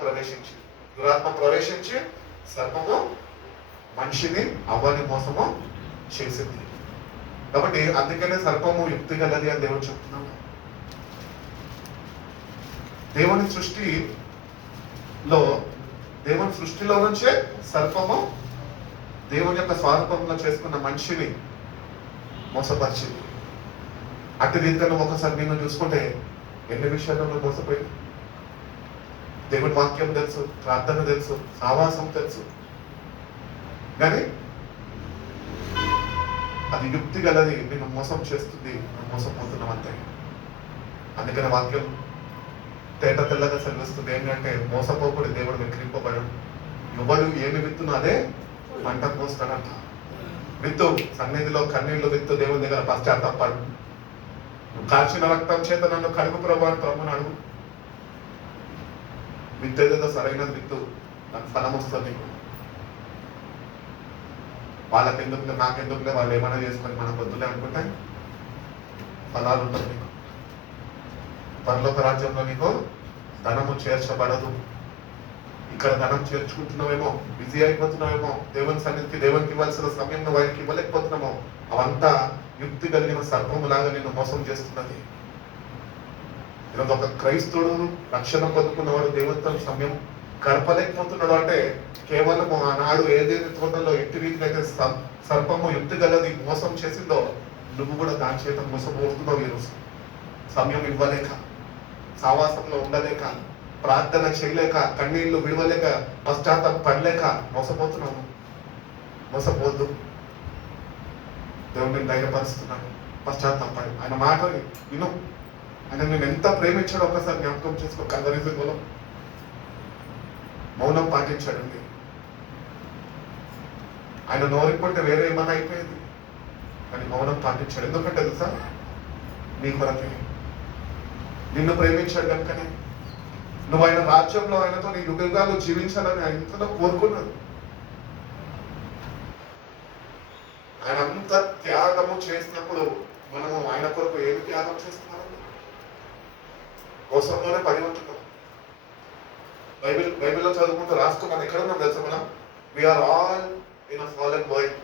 ప్రవేశించి సర్పము మనిషిని అవ్వని మోసము చేసింది. కాబట్టి అందుకనే సర్పము యుక్తి గలది అని దేవుడు చెప్తున్నాడు. దేవుని సృష్టిలో నుంచే సర్పము దేవుని యొక్క స్వరూపంలో చేసుకున్న మనిషిని మోసపరిచింది. అట్టి రీతిగా నువ్వు ఒకసారి నిన్ను చూసుకుంటే ఎన్ని విషయాల్లో నువ్వు మోసపోయి. దేవుని వాక్యం తెలుసు, ప్రార్థన తెలుసు, సావాసం తెలుసు, కానీ అది యుక్తి గలది నిన్ను మోసం చేస్తుంది, నువ్వు మోసపోతున్నావు అంతే. అందుకని వాక్యం తేట తెల్లగా సెలవిస్తుంది ఏంటంటే, మోసపోకుడు దేవుడు విక్రింపబడు. ఎవడు ఏమి విత్తునో అదే పంట పోస్తాడంట. విత్తు సన్నిధిలో కన్నీళ్లు విత్తు, దేవుని దగ్గర పశ్చాత్తాపడు. నువ్వు కాల్చిన రక్తం చేత నన్ను కడుగు ప్రభు అని ప్రభుని అడుగు. విత్తేదేదో సరైనది విత్తు, నాకు ఫలం వస్తుంది. నీకు వాళ్ళకెందుకులే నాకెందుకులే, వాళ్ళు ఏమైనా చేసుకొని మనకు వద్దులే అనుకుంటే ఫలాలు ఉండవు నీకు. పరలోక రాజ్యంలో నీకు ధనము చేర్చబడదు. ఇక్కడ ధనం చేర్చుకుంటున్నావేమో, బిజీ అయిపోతున్నావేమో, దేవుని సన్నిధికి దేవునికి ఇవ్వాల్సిన సమయంలో వారికి ఇవ్వలేకపోతున్నామో, అవంతా యుక్తి కలిగిన సర్పము లాగా నిన్ను మోసం చేస్తున్నది. ఈరోజు ఒక క్రైస్తవుడు రక్షణ పొందుకున్నవాడు దేవునితో సమయం గడపలేకపోతున్నాడు అంటే కేవలం ఆనాడు ఏదైతే తోటలో ఎట్టి రీతిగా అయితే సర్పము యుక్తి గలది మోసం చేసిందో, నువ్వు కూడా దాని చేత మోసపోతున్నావు. ఈరోజు సమయం ఇవ్వలేక, సావాసంలో ఉండలేక, ప్రార్థన చేయలేక, కన్నీళ్లు విడవలేక, పశ్చాత్తాప పడలేక మోసపోతున్నావు. మోసపోద్దు. దేవుడిని ధైర్యపరుస్తున్నాను, పశ్చాత్తాపడి ఆయన మాట విను. ఆయన నేను ఎంత ప్రేమించాడో ఒకసారి జ్ఞాపకం చేసుకో. కల్వరి సిలువలో మౌనం పాటించాడండి. ఆయన నోరిపోతే వేరే ఏమన్నా అయిపోయింది, కానీ మౌనం పాటించాడు. ఎందుకంటే తెలుసా, నీ కొరకే, నిన్ను ప్రేమించాడు కనుకనే. నువ్వు ఆయన రాజ్యంలో ఆయనతో నీ యుగాలు జీవించాలని ఆయనతో కోరుకున్నాడు. ఆయన అంత త్యాగము చేసినప్పుడు మనము ఆయన కొరకు ఏమి త్యాగం చేస్తున్నామండి? కోసంలోనే పడి ఉంటున్నాం. బైబిల్లో చదువుకుంటూ రాస్తూ మనం ఎక్కడ ఉన్నాం తెలుసా? మనం we are all in a fallen world,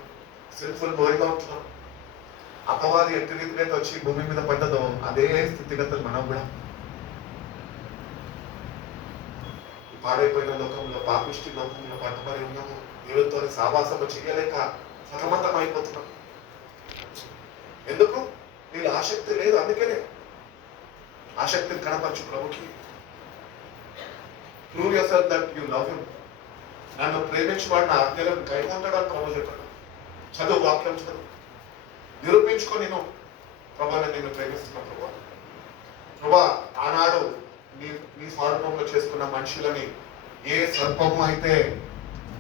sinful world లో ఉంటున్నాం. అపవాది ఎట్టి రీతిగా వచ్చి భూమి మీద పడ్డదో అదే స్థితిగతులు మనం కూడా. పాడైపోయిన లోకంలో, పాపిష్టి లోకంలో పట్టుబడి ఉన్నాము. దేవుడితో సావాసము చేయలేక సతమతం అయిపోతున్నాం. ఎందుకు? నీళ్ళు ఆసక్తి లేదు. అందుకనే ఆసక్తిని కనపరచు ప్రభుకి. Prove yourself that you love him. నన్ను ప్రేమించేవాడు నా ఆజ్ఞలను కైకొంటాడని ప్రభు చెప్పాడు. చదువు, వాక్యం చదువు, నిరూపించుకో. నేను ప్రభా నిన్ను ప్రేమిస్తున్నా ప్రభా. ప్రభా ఆనాడు నీ స్వరూపంలో చేసుకున్న మనుషులని ఏ సర్పము అయితే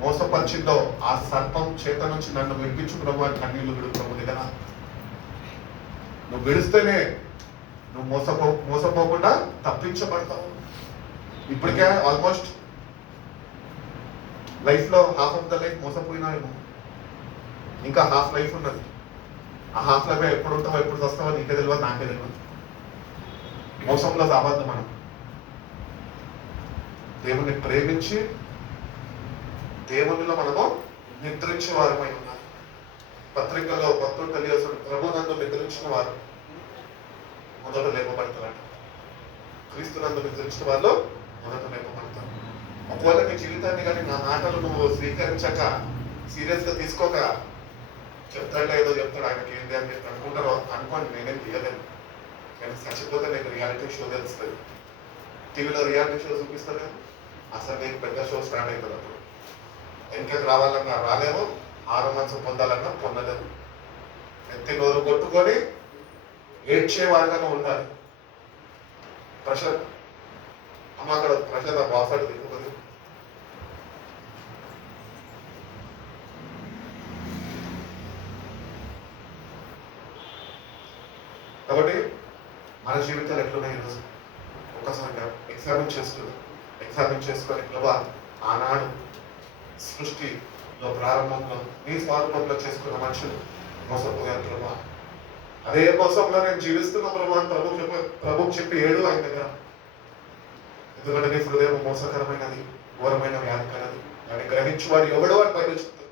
మోసపరిచిందో ఆ సర్పం చేత నుంచి నన్ను విడిపించు ప్రభు అని కన్నీళ్లు విడు ప్రభు దగ్గర. నువ్వు విడిస్తేనే నువ్వు మోసపోకుండా తప్పించబడతావు. ఇప్పటికే ఆల్మోస్ట్ లైఫ్ లో హాఫ్ ఆఫ్ ద లైఫ్ మోసపోయినాయేమో, ఇంకా హాఫ్ లైఫ్ ఉన్నది. ఆ హాఫ్ లైఫ్ ఎప్పుడు ఉంటావో ఎప్పుడు వస్తావో నీకే తెలియదు, నాకే తెలియదు. మోసంలో సావద్దు మనం. దేవుని ప్రేమించి దేవునిలో మనము నిద్రించే వారమై ఉన్నారు. పత్రికల్లో భక్తుడు తెలియజేస్తాడు, ప్రభునందు నిద్రించిన వారు మొదట లేపబడతారట. క్రీస్తునందు నిద్రించిన వాళ్ళు మొదట లేపబడతారు. ఒకవేళ నీ జీవితాన్ని కానీ నా మాటలు నువ్వు స్వీకరించక సీరియస్ గా తీసుకోక చెప్తాడు ఏదో చెప్తాడు ఆయనకి ఏంటి అని చెప్పి అనుకుంటారు అనుకోండి, నేనేం చేయలేను. కానీ చచ్చిపోతే నీకు రియాలిటీ షో తెలుస్తుంది. టీవీలో రియాలిటీ షో చూపిస్తారు కదా, అసలు నీకు పెద్ద షో స్టార్ట్ అవుతుంది. అప్పుడు వెనకకి రావాలన్నా రాలేము, ఆరోగ్యం పొందాలన్నా పొందలేదు. ఎత్తి నోరు కొట్టుకొని ఏడ్చేవారుగానే ఉండాలి. ప్రెషర్ అమ్మ అక్కడ ప్రెషర్ వాసాడు దిగుతుంది. కాబట్టి మన జీవితాలు ఎట్లున్నాయి ఈరోజు ఒకసారిగా ఎగ్జామిన్ చేసుకొని ప్రభా ఆనాడు సృష్టిలో ప్రారంభంలో నీ స్వాతంత్రంలో చేసుకున్న మనుషులు మోసపోయారు ప్రభా. అదే మోసంలో నేను జీవిస్తున్న ప్రభా అని ప్రభుకు చెప్పి ఏడు ఆయన దగ్గర. ఎందుకంటే నీ హృదయం మోసకరమైనది, ఘోరమైన వ్యాధికరది, దాన్ని గ్రహించువాడు ఎవడు అని బయట చెప్తాడు.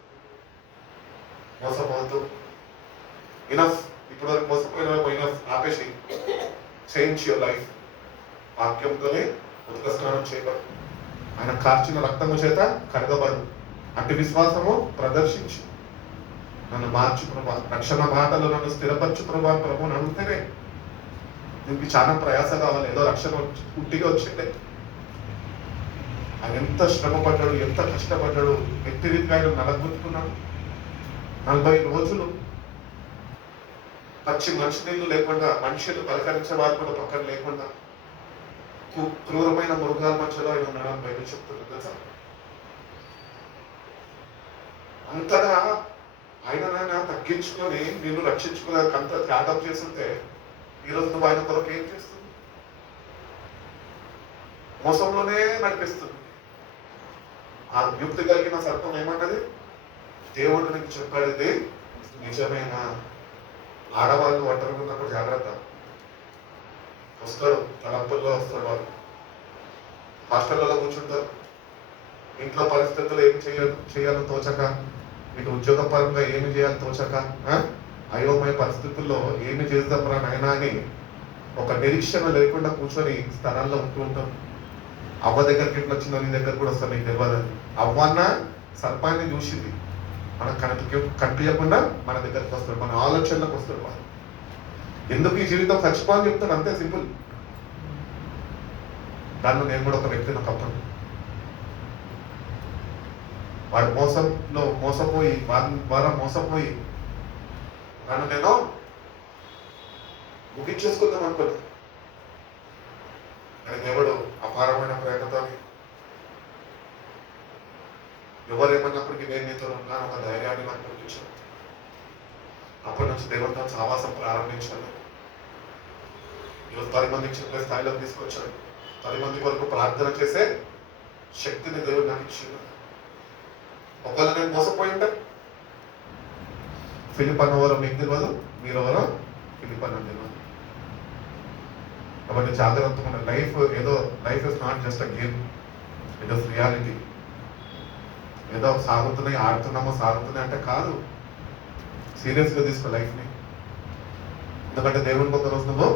మోసపోవద్దు, ఇనఫ్, ఇప్పుడు వరకు మోసపోయిన ఇనఫ్, ఆపేసి చేంజ్ యువర్ లైఫ్. వాక్యంతోనే ఉదక స్నానం చేయబడు, ఆయన కార్చిన రక్తము చేత కడగబడు, అట్టి విశ్వాసము ప్రదర్శించు, నన్ను మార్చు ప్రభా, రక్షణ మాటలు నన్ను స్థిరపరచు ప్రభా అని ప్రభుని అడిగితేనే. దీనికి చాలా ప్రయాస కావాలి, ఏదో రక్షణ పుట్టిగా వచ్చిందే. ఆయన ఎంత శ్రమ పడ్డాడు, ఎంత కష్టపడ్డాడు, ఎట్టి రీతిగా ఆయన నలగొట్టుకున్నాడు. 40 రోజులు పచ్చి మంచినీళ్ళు లేకుండా, మనుషులు పలకరించే వారు కూడా పక్కన లేకుండా, క్రూరమైన మృగాల మధ్యలో ఆయన ఉన్నాడని బయట చెప్తున్నారు కదా. అంతగా ఆయన తగ్గించుకొని నిన్ను రక్షించుకోలేక అంత త్యాగం చేస్తుంటే ఈరోజు నువ్వు ఆయన కొరకు ఏం చేస్తుంది? మోసంలోనే నడిపిస్తుంది. ఆ యుక్తి కలిగిన సర్పం ఏమన్నది? దేవుడు నీకు చెప్పాడు ఇది నిజమేనా? ఆడవాళ్ళు ఒంటరిగా ఉన్నప్పుడు జాగ్రత్త. వస్తాడు, తలంపుల్లో వస్తాడు. వాళ్ళు హాస్టల్లో కూర్చుంటారు, ఇంట్లో పరిస్థితులు ఏమి చేయాలో తోచక, ఇటు ఉద్యోగపరంగా ఏమి చేయాలో తోచక, అయోమయ పరిస్థితుల్లో ఏమి చేద్దాం రా నాయనా అని ఒక నిరీక్షణ లేకుండా కూర్చొని స్థలాల్లో ఉంటూ ఉంటాం. అవ్వ దగ్గరికి ఇట్లా వచ్చిందో నీ దగ్గర కూడా వస్తాను, నీకు తెలియదు. అవ్వన్న సర్పాన్ని చూసింది, మనకు కనిపించకుండా మన దగ్గరికి వస్తాడు, మన ఆలోచనలకు వస్తాడు. వాళ్ళు ఎందుకు ఈ జీవితం చచ్చిపోని చెప్తాను, అంతే సింపుల్. దానిలో నేను కూడా ఒక వ్యక్తిని ఒకప్పుడు వాడు మోసపోయి వారి ద్వారా మోసపోయి నన్ను నేను ముగించేసుకుందాం అనుకున్నాను. కానీ దేవుడు అపారమైన ప్రేమతో ఎవరేమన్నప్పటికీ నేను నీతో ఉన్నాను ఒక ధైర్యాన్ని నాకు పంపించాను. అప్పటి నుంచి దేవుడితో సహవాసం ప్రారంభించాను. ఈరోజు 10 మందికి చెప్పే స్థాయిలోకి తీసుకొచ్చాడు. 10 మంది వరకు ప్రార్థన చేసే శక్తిని దేవుడు నాకు ఇచ్చింది. ఒకవేళ నేను మోసపోయి ఉంటే ఫిలిప్ అన్నవారు మీకు తెలియదు, మీరు ఎవరో ఫిలిప్ అన్న తెలియదు. కాబట్టి జాగ్రత్తగా ఉన్న life is not just a game, it is reality. ఏదో సాగుతున్నాయి, ఆడుతున్నామో సాగుతున్నాయి అంటే కాదు. సీరియస్గా తీసుకో లైఫ్ని. ఎందుకంటే దేవునికి ఒక రోజు నువ్వు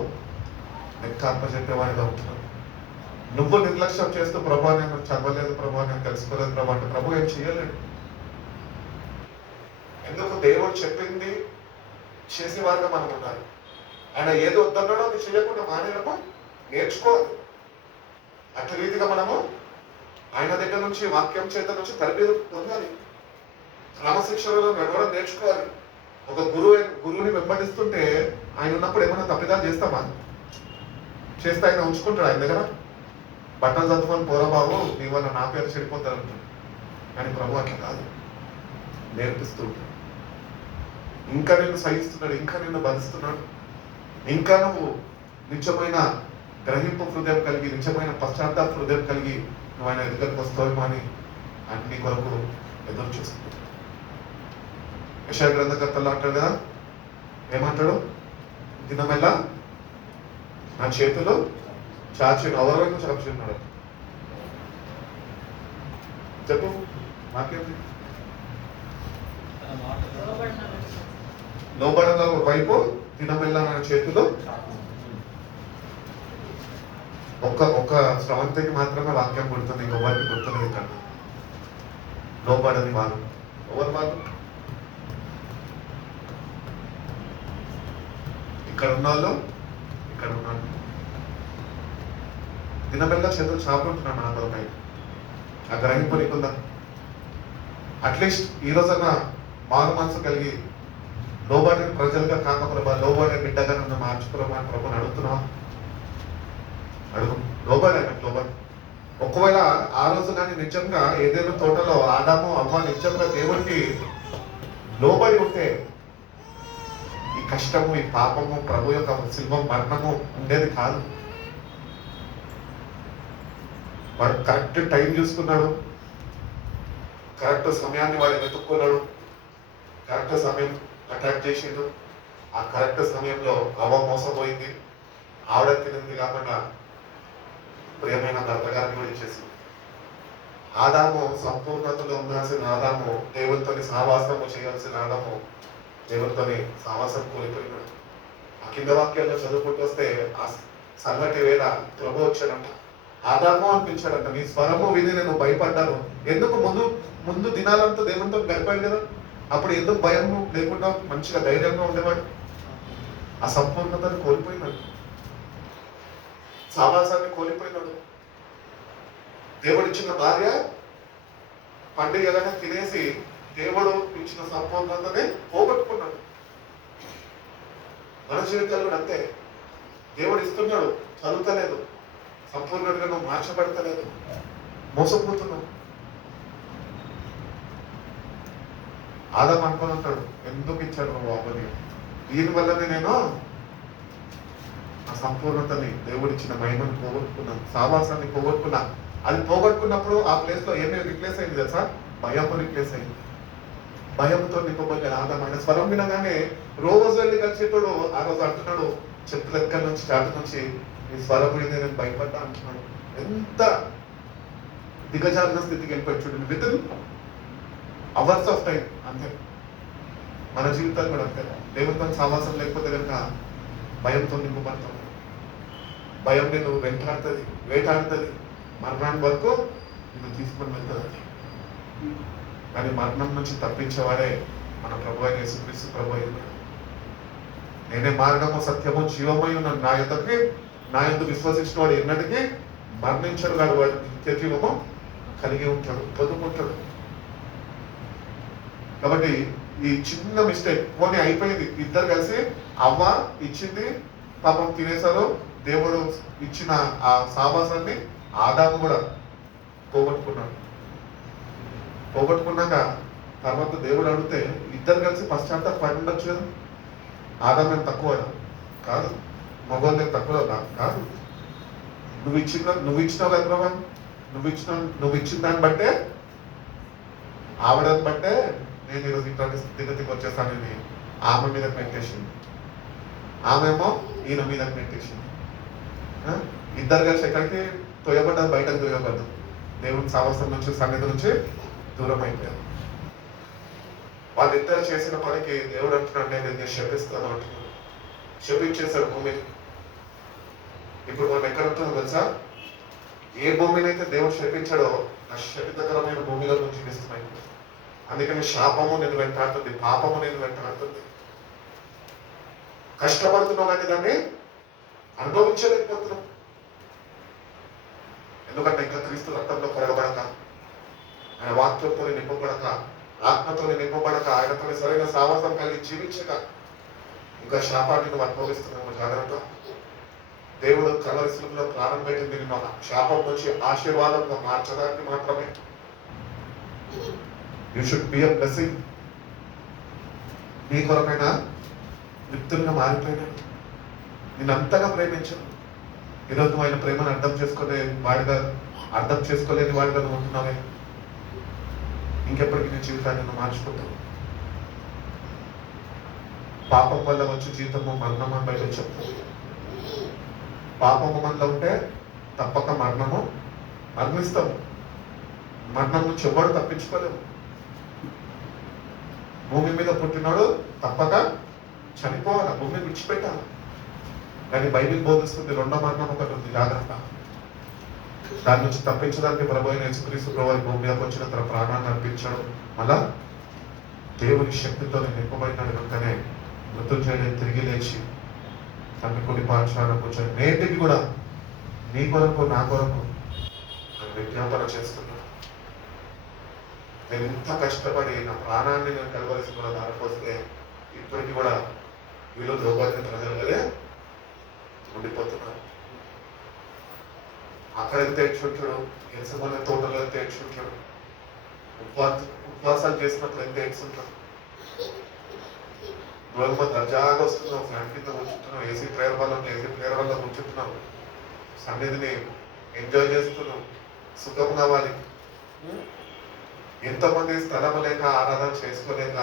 లెక్క అప్పచెప్పేవాడిగా ఉంటున్నావు. నువ్వు నిర్లక్ష్యం చేస్తూ ప్రభా నేను చదవలేదు, ప్రభా నేను తెలుసుకోలేదు ప్రభా అంటే ప్రభు ఏం చేయలేడు. ఎందుకు? దేవుడు చెప్పింది చేసేవారుగా మనం ఉండాలి. ఆయన ఏది వద్దన్నాడో అది చేయకుండా మానేయడమో నేర్చుకోవాలి. అట్ల రీతిగా మనము ఆయన దగ్గర నుంచి వాక్యం చేత నుంచి తరబేదు పొందాలి. క్రమశిక్షణలో నడవడం నేర్చుకోవాలి. ఒక గురువుని వెంబడిస్తుంటే ఆయన ఉన్నప్పుడు ఏమైనా తప్పిదాలు చేస్తామా? చేస్తే ఆయన ఉంచుకుంటాడు ఆయన దగ్గర. బట్టలు చదువుకొని పోరా బాబు నీ వల్ల నా పేరు చెడిపోతారు అంటాడు. కానీ ప్రభు అట్లా కాదు, నేర్పిస్తూ ఉంటాడు. ఇంకా నిన్ను సహిస్తున్నాడు, ఇంకా నిన్ను బంధిస్తున్నాడు. ఇంకా నువ్వు నిత్యమైన గ్రహింపు హృదయం కలిగి, నిత్యమైన పశ్చాత్తాప హృదయం కలిగి నువ్వు ఆయన ఎదుగుదలకు వస్తావేమో అని అన్ని కొరకు ఎదురు చూస్తున్నాడు. యెషయా గ్రంథకర్తలు అంటాడు కదా, ఏమంటాడు? దినమెల్లా నా చేతులు చాచి అవరవైపు చాచున్నాడు. చెప్పు, నాకేంటి? లోబడల వైపు తినమెల్ల నా చేతిలో ఒక్క స్రవంతికి మాత్రమే వాక్యం గుర్తుంది, ఇంకొకరికి గుర్తులేదు ఇక్కడ. లోబడని వాళ్ళు ఎవరు వాళ్ళు? ఇక్కడ ఉన్న వాళ్ళు, ఇక్కడ ఉన్నాడు. తినబెల్ల చేతులు చాపుకుంటున్నాడు నా కొరకై. ఆ గ్రహింపు నీకుందా? అట్లీస్ట్ ఈ రోజన్నా మారు మనసు కలిగి లోబడిన ప్రజలుగా కాకపోతే లోబడిన బిడ్డగా నన్ను మార్చుకోవడం అని ప్రభుని అడుగుతున్నావా? అడుగు. లోబడి ఒకవేళ ఆ రోజు కానీ నిజంగా ఏదైనా తోటలో ఆదాము అవ్వ నిజంగా దేవుడికి లోబడి ఉంటే ఈ కష్టము, ఈ పాపము, ప్రభు యొక్క శిల్వం, మరణము ఉండేది కాదు. వాడు కరెక్ట్ టైం చూసుకున్నాడు, కరెక్ట్ సమయాన్ని వాడు వెతుక్కున్నాడు, కరెక్ట్ సమయం అటాక్ చేసిండు. ఆ కరెక్ట్ సమయంలో అవ్వ మోసపోయింది, ఆవిడ తినింది కాకుండా ప్రియమైన భర్త గారిని కూడా ఇచ్చేసింది. ఆదాము సంపూర్ణతలో ఉండాల్సిన ఆదాము, దేవుడితోని సహవాసము చేయాల్సిన ఆదాము దేవుడితోని సహవాసం కోల్పోయినాడు. ఆ కింద వాక్యాల్లో చదువుకుంటూ వస్తే ఆ సంగటి వేళ ప్రభు వచ్చాడంట. ఆదాము అనిపించాడంట, నీ స్వరము విని నేను భయపడ్డాను. ఎందుకు ముందు దినాలంతా దేవునితో గడిపాడు కదా, అప్పుడు ఎందుకు భయం లేకుండా మంచిగా ధైర్యంగా ఉండేవాడు? ఆ సంపూర్ణతను కోల్పోయినాడు, సావాసాన్ని కోల్పోయినాడు. దేవుడు ఇచ్చిన భార్య పండుగగానే తినేసి దేవుడు ఇచ్చిన సంపూర్ణతని పోగొట్టుకున్నాడు. మన జీవితాలు కూడా అంతే. దేవుడు ఇస్తున్నాడు, చదువుతలేదు, సంపూర్ణంగా నువ్వు మార్చబడతలేదు, మోసపోతున్నావు. ఆదాం అనుకుని ఉంటాడు, ఎందుకు ఇచ్చాడు నువ్వు అవ్వని, దీనివల్లనే నేను ఆ సంపూర్ణతని, దేవుడిచ్చిన మహిమను పోగొట్టుకున్నాను, సావాసాన్ని పోగొట్టుకున్నా. అది పోగొట్టుకున్నప్పుడు ఆ ప్లేస్ లో ఏమేమి రిప్లేస్ అయింది తెలుసా? భయము రిప్లేస్ అయింది. భయంతో నింపబడిన ఆదాం ఆయన స్వరం వినగానే రోజు వెళ్ళి కలిసేటోడు ఆ రోజు అంటున్నాడు, చెట్ల ఎక్కడి నుంచి చాటు నుంచి ఈ స్వరం విని నేను భయపడ్డా అంటున్నాడు. ఎంత దిగజారిన స్థితికి వెళ్ళిపోయి చూడండి. With in hours of time. అంతే మన జీవితాలు కూడా అంతే. దేవునితో సావాసం లేకపోతే కనుక భయంతో నింపబడతాం. భయం నేను వెంటాడుతుంది, వేటాడుతుంది, మరణాన్ని వరకు నేను తీసుకొని వెళ్తుంది. కానీ మరణం నుంచి తప్పించేవాడే మన ప్రభు అయిన యేసుక్రీస్తు ప్రభు అయిన. నేనే మార్గము సత్యము జీవమై ఉన్నాను, నా యందు విశ్వసించిన వాడు ఎన్నటికీ మరణించడు కాదు, వాడు నిత్య జీవము కలిగి ఉంటాడు, పొందుకుంటాడు. కాబట్టి ఈ చిన్న మిస్టేక్ పోనీ అయిపోయింది. ఇద్దరు కలిసి అవ్వ ఇచ్చింది, పాపం తినేశారు. దేవుడు ఇచ్చిన ఆ సావాసాన్ని ఆదాము కూడా పోగొట్టుకున్నాడు. పోగొట్టుకున్నాక తర్వాత దేవుడు అడిగితే ఇద్దరు కలిసి పశ్చాత్తాపడి ఉండొచ్చు కదా. ఆదాం నేను తక్కువ కాదు, మగవాళ్ళు నేను తక్కువ కాదు. నువ్వు ఇచ్చినావు కదా ప్రభా, నువ్వు ఇచ్చిన దాన్ని బట్టే, ఆవిడని బట్టే నేను ఈరోజు ఇట్లాంటి స్థితిగతికి వచ్చేసానని ఆమె మీద పెట్టేసింది. ఆమెమో ఈయన మీద పెట్టేసింది. ఇద్దరు కలిసి ఎక్కడికి తోయబడ్డారు, బయటకు తోయబడ్డారు. దేవుని సావాసం నుంచి, సన్నిధి నుంచి దూరం అయిపోయారు. వాళ్ళిద్దరు చేసిన పనికి దేవుడు అంటున్నాడు, నేను శపిస్తాను అంటున్నాడు. శపించేశాడు భూమిని. ఇప్పుడు మనం ఎక్కడ ఉంటుందో తెలుసా? ఏ భూమిని అయితే దేవుడు శపించాడో ఆ శపితకరమైన భూమిలో నుంచి జీవిస్తున్నాయి. అందుకని శాపము నేను వెంటాడుతుంది, పాపము నేను వెంటాడుతుంది. కష్టపడుతున్నావు కానీ దాన్ని అనుభవించలేకపోతున్నాం. ఎందుకంటే ఇంకా క్రీస్తు రక్తంలో కరగబడక, ఆయన వాక్యంతో నింపబడక, ఆత్మతో నింపబడక, ఆయనతో సరైన సావాసం కలిగి జీవించక ఇంకా శాపాన్ని నువ్వు అనుభవిస్తున్నావు. జాగ్రత్త. దేవుడు కలవరిశిలో ప్రారంభపెట్టింది నిన్ను శాపం నుంచి ఆశీర్వాదంగా మార్చడానికి మాత్రమే. You should be a blessing. నీ కొరకైనా వ్యక్తులుగా మారిపోయినాడు. నేను అంతగా ప్రేమించాను. ఈరోజు నువ్వు ఆయన ప్రేమను అర్థం చేసుకోలేని వాడిగా నువ్వు ఉంటున్నావే. ఇంకెప్పటికీ నీ జీవితాన్ని నువ్వు మార్చుకుంటావు. పాపం వల్ల వచ్చే జీవితము మరణం అని బయట చెప్తాను. పాపము మనలో ఉంటే తప్పక మరణిస్తాము. మరణం నుంచి ఎవడు తప్పించుకోలేము. భూమి మీద పుట్టినాడు తప్పక చనిపోవాలి, భూమిని విడిచిపెట్టాలి. కానీ బైబిల్ బోధిస్తుంది రెండో మరణం ఒకటి ఉంది, జాగ్రత్త. దాని నుంచి తప్పించడానికి ప్రభు అయిన యేసుక్రీస్తు ప్రభు ఈ భూమి మీదకి వచ్చిన తన ప్రాణాన్ని అర్పించాడు. మళ్ళా దేవుని శక్తితో నింపబడినాడు కనుకనే మృత్యుంజయుడు తిరిగి లేచి తండ్రి కుడి పాఠశాల కూర్చొని నేటికి కూడా నీ కొరకు నా కొరకు నేను విజ్ఞాపన చేస్తున్నాను. నేను ఇంత కష్టపడి నా ప్రాణాన్ని నేను కలవలసి కూడా దారిపోస్తే ఇప్పటికీ కూడా వీళ్ళు లోకాన్ని ప్రజలుగానే ఉండిపోతున్నారు. అక్కడ ఎంత ఏడ్చుంటాడు, ఎసమనే తోటలో ఎంత ఏడ్చుంటాడు, ఉపవాసాలు చేసినప్పుడు ఎంత ఏడ్చుంటాడు. రోజు దర్జాగా వస్తున్నాం, ఫ్యాన్ కింద కూర్చుంటున్నాం, ఏసీ ప్రేయర్ వల్ల కూర్చుంటున్నాం, సన్నిధిని ఎంజాయ్ చేస్తున్నాం, సుఖం కావాలి. ఎంతోమంది స్థలం లేక ఆరాధన చేసుకోలేక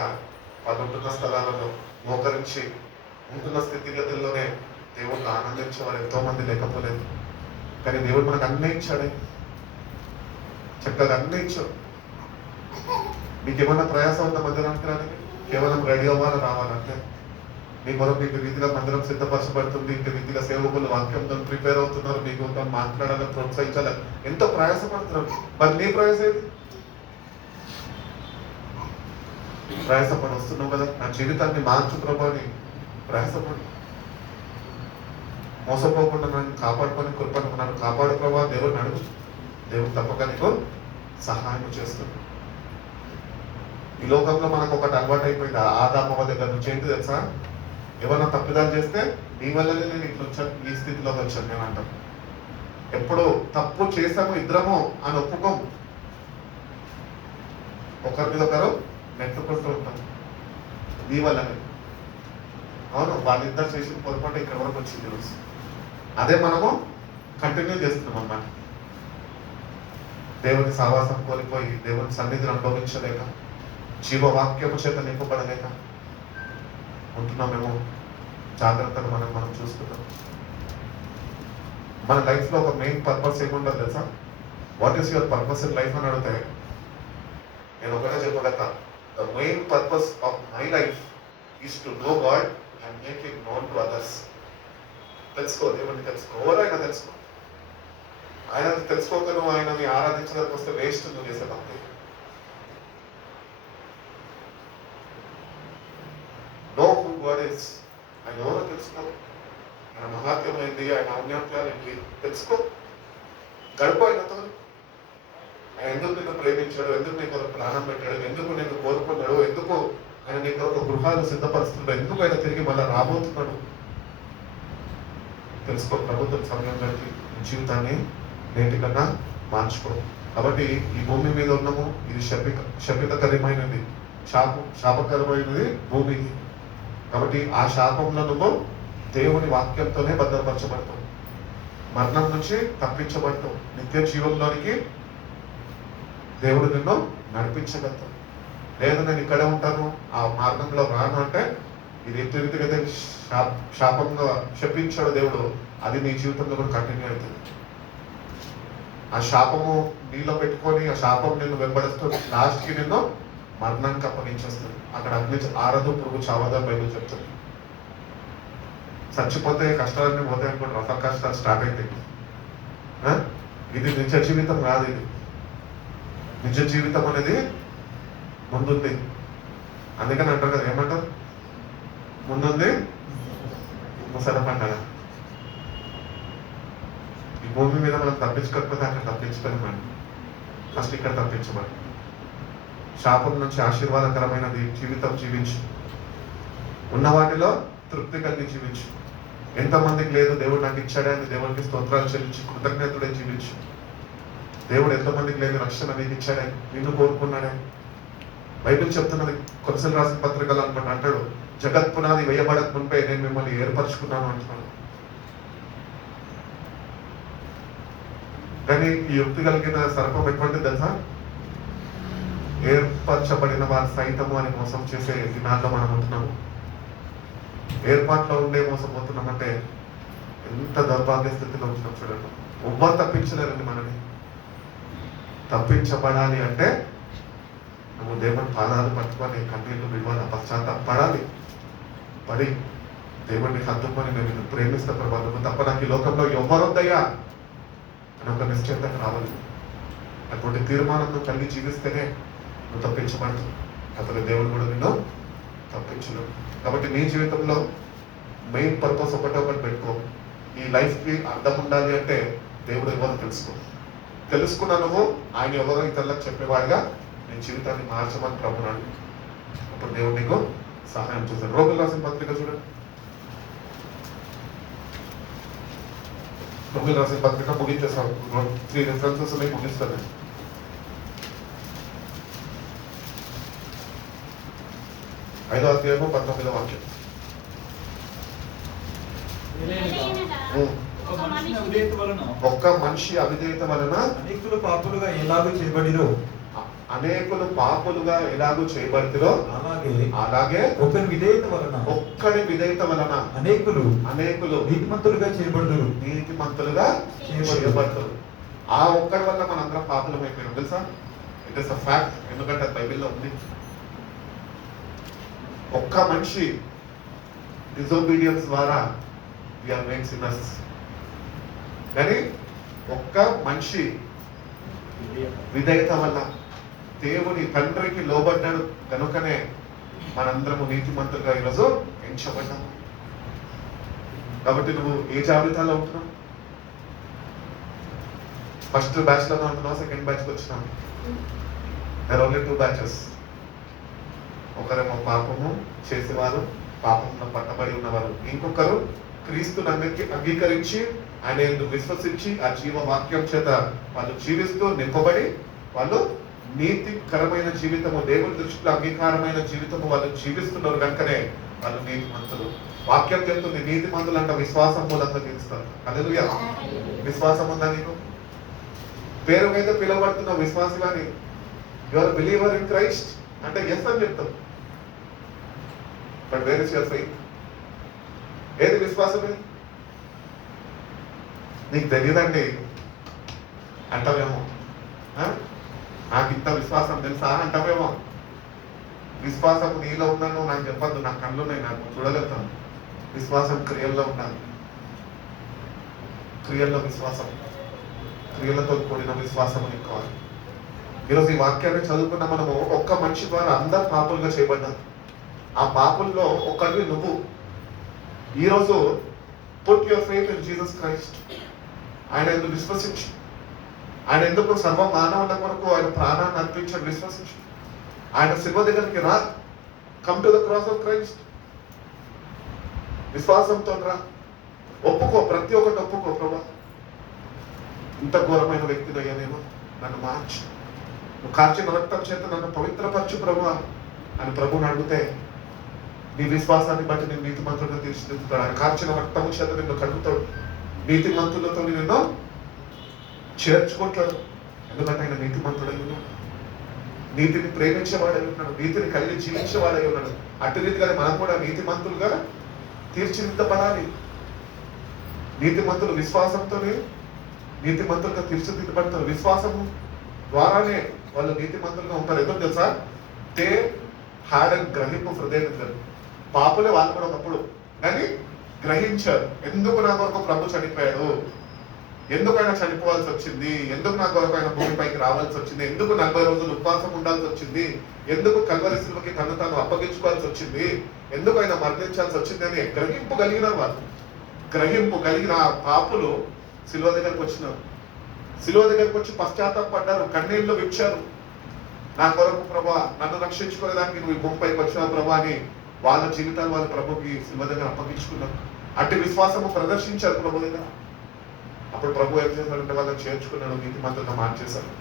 వాళ్ళు ఉంటున్న స్థలాలలో మోకరించి ఉంటున్న స్థితిగతుల్లోనే దేవుణ్ణి ఆనందించే వారు ఎంతో మంది లేకపోలేదు. కానీ దేవుడు మనకు అన్నీ ఇచ్చాడే, చక్కగా అన్నీ ఇచ్చాడు. మీకు ఏమన్నా ప్రయాసం ఉందా మందిరానికి రానికి? కేవలం రెడీ అవ్వాలి, రావాలంటే మీ కొరకు ఇంక రీతిగా మందిరం సిద్ధపరచబడుతుంది, ఇంక రీతిగా సేవకులు వాక్యంతో ప్రిపేర్ అవుతున్నారు, మీకు మాట్లాడాలని ప్రోత్సహించాలి, ఎంతో ప్రయాసపడుతున్నారు. మరి నీ ప్రయాసం ఏది? ప్రయాసపడి వస్తున్నావు కదా, నా జీవితాన్ని మార్చు ప్రభు అని ప్రయాసపడి మోసపోకుండా నన్ను కాపాడుకొని కృపను నన్ను కాపాడు ప్రభా దేవుడిని అడుగు. దేవుడు తప్పక నీకు సహాయం చేస్తుంది. ఈ లోకంలో మనకు ఒకటి అలవాటు అయిపోయింది, ఆదామవ దగ్గర నుంచి ఏంటి తెలుసా? ఏమన్నా తప్పిదాలు చేస్తే నీ వల్లనే నేను ఇట్లా వచ్చాను, ఈ స్థితిలోకి వచ్చాను నేను అంటాను. ఎప్పుడు తప్పు చేసాము ఇద్దరము అని ఒప్పుకోము, ఒకరి మీద ఒకరు నెట్టుకుంటూ ఉంటాం నీ వల్లనే. అవును, వాళ్ళిద్దరు చేసిన పొరపాటు ఇక్కడ వరకు వచ్చింది రోజు, అదే మనము కంటిన్యూ చేస్తున్నాం అన్నమాట. దేవుని సావాసం కోల్పోయి దేవుని సన్నిధిని అనుభవించలేక జీవవాక్యము చేత నింపబడలేక ఉంటున్నామేమో. జాగ్రత్తగా మనం చూసుకుంటాం. మన లైఫ్లో ఒక మెయిన్ పర్పస్ ఏముండదు తెలుసా? What is your purpose in life అని అడిగితే నేను ఒకటే చెప్పగలుగుతా, the main purpose of my life is to know God and make it known to others. తెలుసుకో, దేవుడిని తెలుసుకో, ఎవరైనా తెలుసుకో. ఆయన తెలుసుకోక నువ్వు ఆయనని ఆరాధించడానికి వస్తే వేస్ట్ నువ్వు చేసే భక్తి. నో హూ గాడ్ ఇస్, ఆయన ఎవరో తెలుసుకో, ఆయన మహాత్మ్యమైంది, ఆయన ఔన్నత్యాలు ఏంటి తెలుసుకో. గడుపు ఆయనతో. ఆయన ఎందుకు నిన్ను ప్రేమించాడు, ఎందుకు నీ కొరకు ప్రాణం పెట్టాడు, ఎందుకు నిన్ను కోరుకున్నాడు, ఎందుకు ఆయన నీ కొరకు గృహాలు సిద్ధపరుస్తున్నాడు, ఎందుకు ఆయన తిరిగి మళ్ళీ రాబోతున్నాడు తెలుసుకో. ప్రభుత్వం సమయం గడిపి జీవితాన్ని నేటికన్నా మార్చుకో. కాబట్టి ఈ భూమి మీద ఉన్నాము, ఇది శపితకరమైనది, శాపకరమైనది భూమి. కాబట్టి ఆ శాపంలో నువ్వు దేవుని వాక్యంతోనే భద్రపరచబడతావు, మరణం నుంచి తప్పించబడతావు, నిత్య జీవంలోనికి దేవుడు నిన్ను నడిపించగలుగుతావు. లేదు నేను ఇక్కడే ఉంటాను, ఆ మార్గంలో రాను అంటే ఇది ఎట్టి రీతిగా శాపంగా శపించాడు దేవుడు, అది నీ జీవితంలో కూడా కంటిన్యూ అవుతుంది. ఆ శాపము నీలో పెట్టుకొని ఆ శాపం నిన్ను వెంబడిస్తుంది, లాస్ట్కి నిన్ను మరణానికి అప్పగించేస్తుంది. అక్కడ అగ్ని ఆరదు, పురుగు చావదని బైబిల్ చెప్తుంది. చచ్చిపోతే కష్టాలన్నీ పోతాయి అనుకోండి, రస కష్టాలు స్టార్ట్ అవుతాయి. ఇది నిజ జీవితం కాదు. ఇది నిజ జీవితం అనేది ముందుంది. అందుకని అంటారు కదా, ఏమంటారు? ముందుంది ముసల పండగ. ఈ భూమి మీద మనం తప్పించుకోకపోతే అక్కడ తప్పించుకోలేమండి. ఫస్ట్ ఇక్కడ తప్పించబడి శాపం నుంచి ఆశీర్వాదకరమైనది జీవితం జీవించు, ఉన్న వాటిలో తృప్తి కలిగి జీవించు. ఎంతమందికి లేదు దేవుడు నాకు ఇచ్చాడని దేవుడికి స్తోత్రాలు చెల్లించి కృతజ్ఞతలే జీవించు. దేవుడు ఎంతమందికి లేదు రక్షణ నీకు ఇచ్చాడే, నిన్ను కోరుకున్నాడే. బైబిల్ చెప్తున్నది, కొలసలు రాసిన పత్రికలు అనుకుంటా అంటాడు, జగత్ పునాది వేయబడక మునిపే నేను మిమ్మల్ని ఏర్పరచుకున్నాను అంటున్నాను. కానీ ఈ యుక్తి కలిగిన సర్పం ఎటువంటిది తెలుసా? ఏర్పరచబడిన వారు సైతము అని మోసం చేసే దినాల్లో మనం ఉంటున్నాము. ఏర్పాట్లో ఉండే మోసపోతున్నామంటే ఎంత దౌర్భాగ్య స్థితిలో ఉంటున్నాం చూడండి. ఎవ్వరు తప్పించలేరండి మనని. తప్పించబడాలి అంటే నువ్వు దేవుని పాదాలు పట్టుకొని కన్నీళ్లు విడవాలి, పశ్చాత్తాపడాలి. పడి దేవుడిని హద్దుకొని నేను నిన్ను ప్రేమిస్తా ప్రభా, నువ్వు తప్ప నాకు ఈ లోకంలో ఎవరొద్దయ్యా అని ఒక నిశ్చయితకు రావాలి. అటువంటి తీర్మానంతో కలిగి జీవిస్తేనే నువ్వు తప్పించబడతావు. అతను దేవుడు కూడా నిన్ను తప్పించను. కాబట్టి నీ జీవితంలో మెయిన్ పర్పస్ ఒకటి పెట్టుకో. ఈ లైఫ్కి అర్థం ఉండాలి అంటే దేవుడు ఎవరో తెలుసుకున్నా నువ్వు ఆయన ఎవరో ఇతరులకు చెప్పేవాడుగా నీ జీవితాన్ని మార్చమని ప్రభునాడు. అప్పుడు దేవుడు నీకు సహాయం చేశాడు. రోగులు రాసిన పత్రిక చూడండి. రోగులు రాసిన పత్రిక ముగించేస్తాను. 3 రెఫరెన్సెస్ ముగిస్తాను. ఐదో అధ్యాయము 19వ వాక్యం. ఒక్క మనిషి అవిధేయత వలన అనేకులు పాపులుగా ఎలాగూ చేయబడిరో అలాగే ఒక్కని విధేయత వలన అనేకులు నీతిమంతులుగా చేయబడుదురు. ఆ ఒక్కడి వల్ల మనందరం పాపులం అయిపోయినాం తెలుసా? It is a fact. ఎందుకంటే అది బైబిల్లో ఉంది. ఒక్క మనిషి డిజోబీడియన్స్ ద్వారా we are made sinners. కానీ ఒక్క మనిషి విధేయత వల్ల దేవుని తండ్రికి లోబడ్డాడు కనుకనే మనందరము నీతిమంతులుగా ఈరోజు ఎంచబడ్డాము. కాబట్టి నువ్వు ఏ జాబితాలో ఉంటున్నావు? ఫస్ట్ బ్యాచ్ లో ఉంటున్నావు, సెకండ్ బ్యాచ్కి వచ్చినావు. there are only 2 batches. ఒకరేమో పాపము చేసేవారు, పాపంలో పట్టబడి ఉన్నవారు. ఇంకొకరు క్రీస్తుని అంగీకరించి ఆయన ఎందుకు విశ్వసించి ఆ జీవ వాక్యం చేత వాళ్ళు జీవిస్తూ నింపబడి వాళ్ళు నీతికరమైన జీవితము, దేవుని దృష్టిలో అంగీకారమైన జీవితము వాళ్ళు జీవిస్తున్నారు కనుకనే వాళ్ళు నీతిమంతులు. వాక్యం చెప్తుంది నీతిమంతులు అంట విశ్వాసం మూలంగా జీవిస్తారు. హల్లెలూయా. విశ్వాసం ఉందా నీకు? పేరుకైతే పిలువబడుతున్నావు విశ్వాసగాని. యువర్ బిలీవర్ ఇన్ క్రైస్ట్ అంటే ఎస్ అని చెప్తావు. But where is your faith? ఏది విశ్వాసమే? నీకు తెలియదండి అంటావేమో. నాకు ఇంత విశ్వాసం తెలుసా అంటావేమో. విశ్వాసం నీలో ఉందని నాకు చెప్పద్దు. నా కళ్ళు ఉన్నాయి, నాకు చూడగలుగుతాను. విశ్వాసం క్రియల్లో ఉండాలి. క్రియల్లో విశ్వాసం, క్రియలతో కూడిన విశ్వాసం నీకు కావాలి. ఈరోజు ఈ వాక్యాన్ని చదువుకున్న మనము ఒక్క మనిషి ద్వారా అందరు పాపులుగా చేయబడ్డారు. ఆ పాపుల్లో ఒకరివి నువ్వు. ఈరోజు put your faith in Jesus Christ. ఆయన ఎందుకు విశ్వసించు, ఆయన ఎందుకు సర్వ మానవుల కొరకు ఆయన ప్రాణాన్ని అర్పించాడు విశ్వసించు. ఆయన శిలువ దగ్గరికి రా. Come to the cross of Christ. విశ్వాసంతో రా. ఒప్పుకో, ప్రతి ఒక్కటి ఒప్పుకో. ప్రభా, ఇంత ఘోరమైన వ్యక్తిని అయ్యా నేను, నన్ను మార్చు. నువ్వు కార్చిన రక్తం చేత నన్ను పవిత్రపరచు ప్రభా అని ప్రభుని అడిగితే నీ విశ్వాసాన్ని బట్టి నేను నీతిమంతులుగా తీర్చిదిద్దుతాడు. ఆయన కార్చిన రక్తము చేత నిన్ను కడుగుతాడు. నీతిమంతులతో నిన్ను చేర్చుకుంటాడు. ఎందుకంటే ఆయన నీతిమంతుడై ఉన్నాడు. నీతిని ప్రేమించేవాడై ఉన్నాడు. నీతిని కలిగి జీవించేవాడై ఉన్నాడు. అటు రీతిగానే మనం కూడా నీతిమంతులుగా తీర్చిదిద్దపడాలి. నీతిమంతులు విశ్వాసంతోనే నీతిమంతులుగా తీర్చిదిద్దపడతారు. విశ్వాసము ద్వారానే వాళ్ళు నీతిమంతులుగా ఉంటారు. ఎందుకు తెలుసా? దే హ్యాడ్ అండ్ గ్రహింపు హృదయం. పాపులే వాళ్ళు కూడా ఒకప్పుడు, కానీ గ్రహించారు. ఎందుకు నా కొరకు ప్రభు చనిపోయాడు, ఎందుకు ఆయన చనిపోవాల్సి వచ్చింది, ఎందుకు నా కొరకు ఆయన భూమిపైకి రావాల్సి వచ్చింది, ఎందుకు 40 రోజులు ఉపవాసం ఉండాల్సి వచ్చింది, ఎందుకు కల్వరి శిలువకి తను తాను అప్పగించుకోవాల్సి వచ్చింది, ఎందుకు ఆయన మరణించాల్సి వచ్చింది అని గ్రహింపు కలిగిన వాళ్ళు. గ్రహింపు కలిగిన ఆ పాపులు శిలువ దగ్గరకు వచ్చినారు. శిలువ దగ్గరకు వచ్చి పశ్చాత్తాపడ్డారు, కన్నీళ్లు విడిచారు. నా కొరకు ప్రభా, నన్ను రక్షించుకునేదానికి నువ్వు ఈ భూమిపైకి వచ్చినావు ప్రభా అని వాళ్ళ జీవితాలు వాళ్ళు ప్రభుకి శిలువ దగ్గర అప్పగించుకున్నారు. అట్టి విశ్వాసము ప్రదర్శించారు ప్రభు దగ్గర. అప్పుడు ప్రభు ఏం చేశాడంటే వాళ్ళని చేర్చుకున్నాడు, నీతిమంతులుగా మార్చేశారు.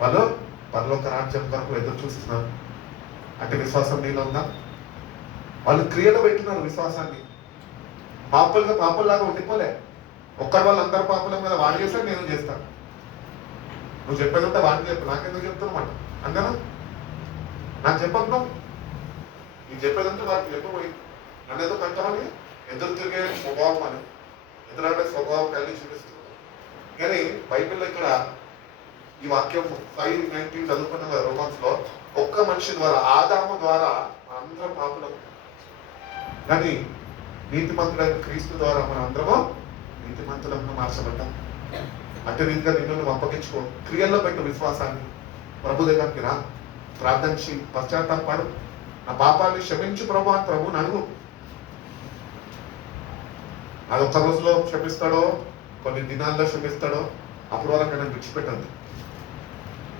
వాళ్ళు పరలోక రాజ్యం కొరకు ఎదురు చూస్తున్నారు. అంటే విశ్వాసం నీలో ఉందా? వాళ్ళు క్రియలో పెట్టినారు విశ్వాసాన్ని. పాపుల్లాగా ఉండిపోలే. ఒక్కడి వాళ్ళు అందరు పాపుల మీద వాడు చేస్తాడు, నేను చేస్తాను. నువ్వు చెప్పేది ఉంటే వాడిని చెప్పు, నాకెందుకు చెప్తున్నమాట అంతేనా? నాకు చెప్పద్దు. నీకు చెప్పేదంటే వాడికి చెప్పబోయి నన్ను ఎందుకు అంటామని ఎదురు తిరిగే స్వభావం అని ఎదురంటే స్వభావం కలిగి చూపిస్తున్నాడు. కానీ బైబిల్లో ఇక్కడ ఈ వాక్యం 5:19 చదువుకున్న రోమన్స్ లో ఒక్క మనిషి ద్వారా, ఆదాము ద్వారా అందరం పాపులం. కానీ నీతిమంతుడైన క్రీస్తు ద్వారా మనం అందరము నీతిమంతులను మార్చబడ్డాం. అట్టి రీతిగా నిన్ను నువ్వు అప్పగించుకో, క్రియల్లో పెట్టు విశ్వాసాన్ని. ప్రభు దగ్గరికి రా, ప్రార్థించి పశ్చాత్తాపడు, నా పాపాన్ని క్షమించు ప్రభు అని ప్రభుని అడుగు. అది ఒక్క రోజులో క్షమిస్తాడో, కొన్ని దినాల్లో క్షమిస్తాడో, అప్పుడు వరకు నేను విడిచిపెట్టద్దు.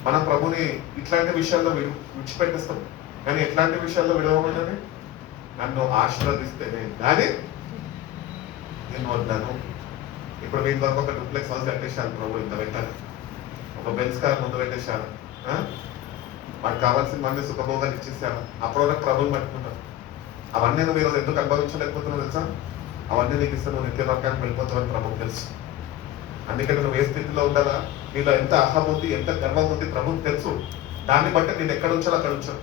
మనం ప్రభుని ఇట్లాంటి విషయాల్లో విడిచిపెట్టేస్తాం, కానీ ఎట్లాంటి విషయాల్లో విడవమని నన్ను ఆశీర్వదిస్తేనే కానీ నేను వద్దాను. ఇప్పుడు మీ వరకు ఒక డూప్లెక్స్ హౌస్ కట్టేశాను ప్రభు, ఇంత పెట్టాను, ఒక బెంచ్ కార్ ముందు పెట్టేశాను, వాటికి కావాల్సిన మంది సుఖభోగాలు ఇచ్చేసాను. అప్పుడు వరకు ప్రభుని పట్టుకుంటాను. అవన్నీ నువ్వు ఈరోజు ఎందుకు అనుభవించలేకపోతున్నావు తెలుసా? అవన్నీ నీకు ఇస్తే నువ్వు నిత్య నరకానికి వెళ్ళిపోతావని ప్రభుకు తెలుసు. అందుకని నువ్వు ఏ స్థితిలో ఉండాలా, నీలో ఎంత అహం ఉంది, ఎంత గర్వం ఉంది ప్రభుకు తెలుసు. దాన్ని బట్టి నేను ఎక్కడ ఉంచాలో అక్కడ ఉంచాను.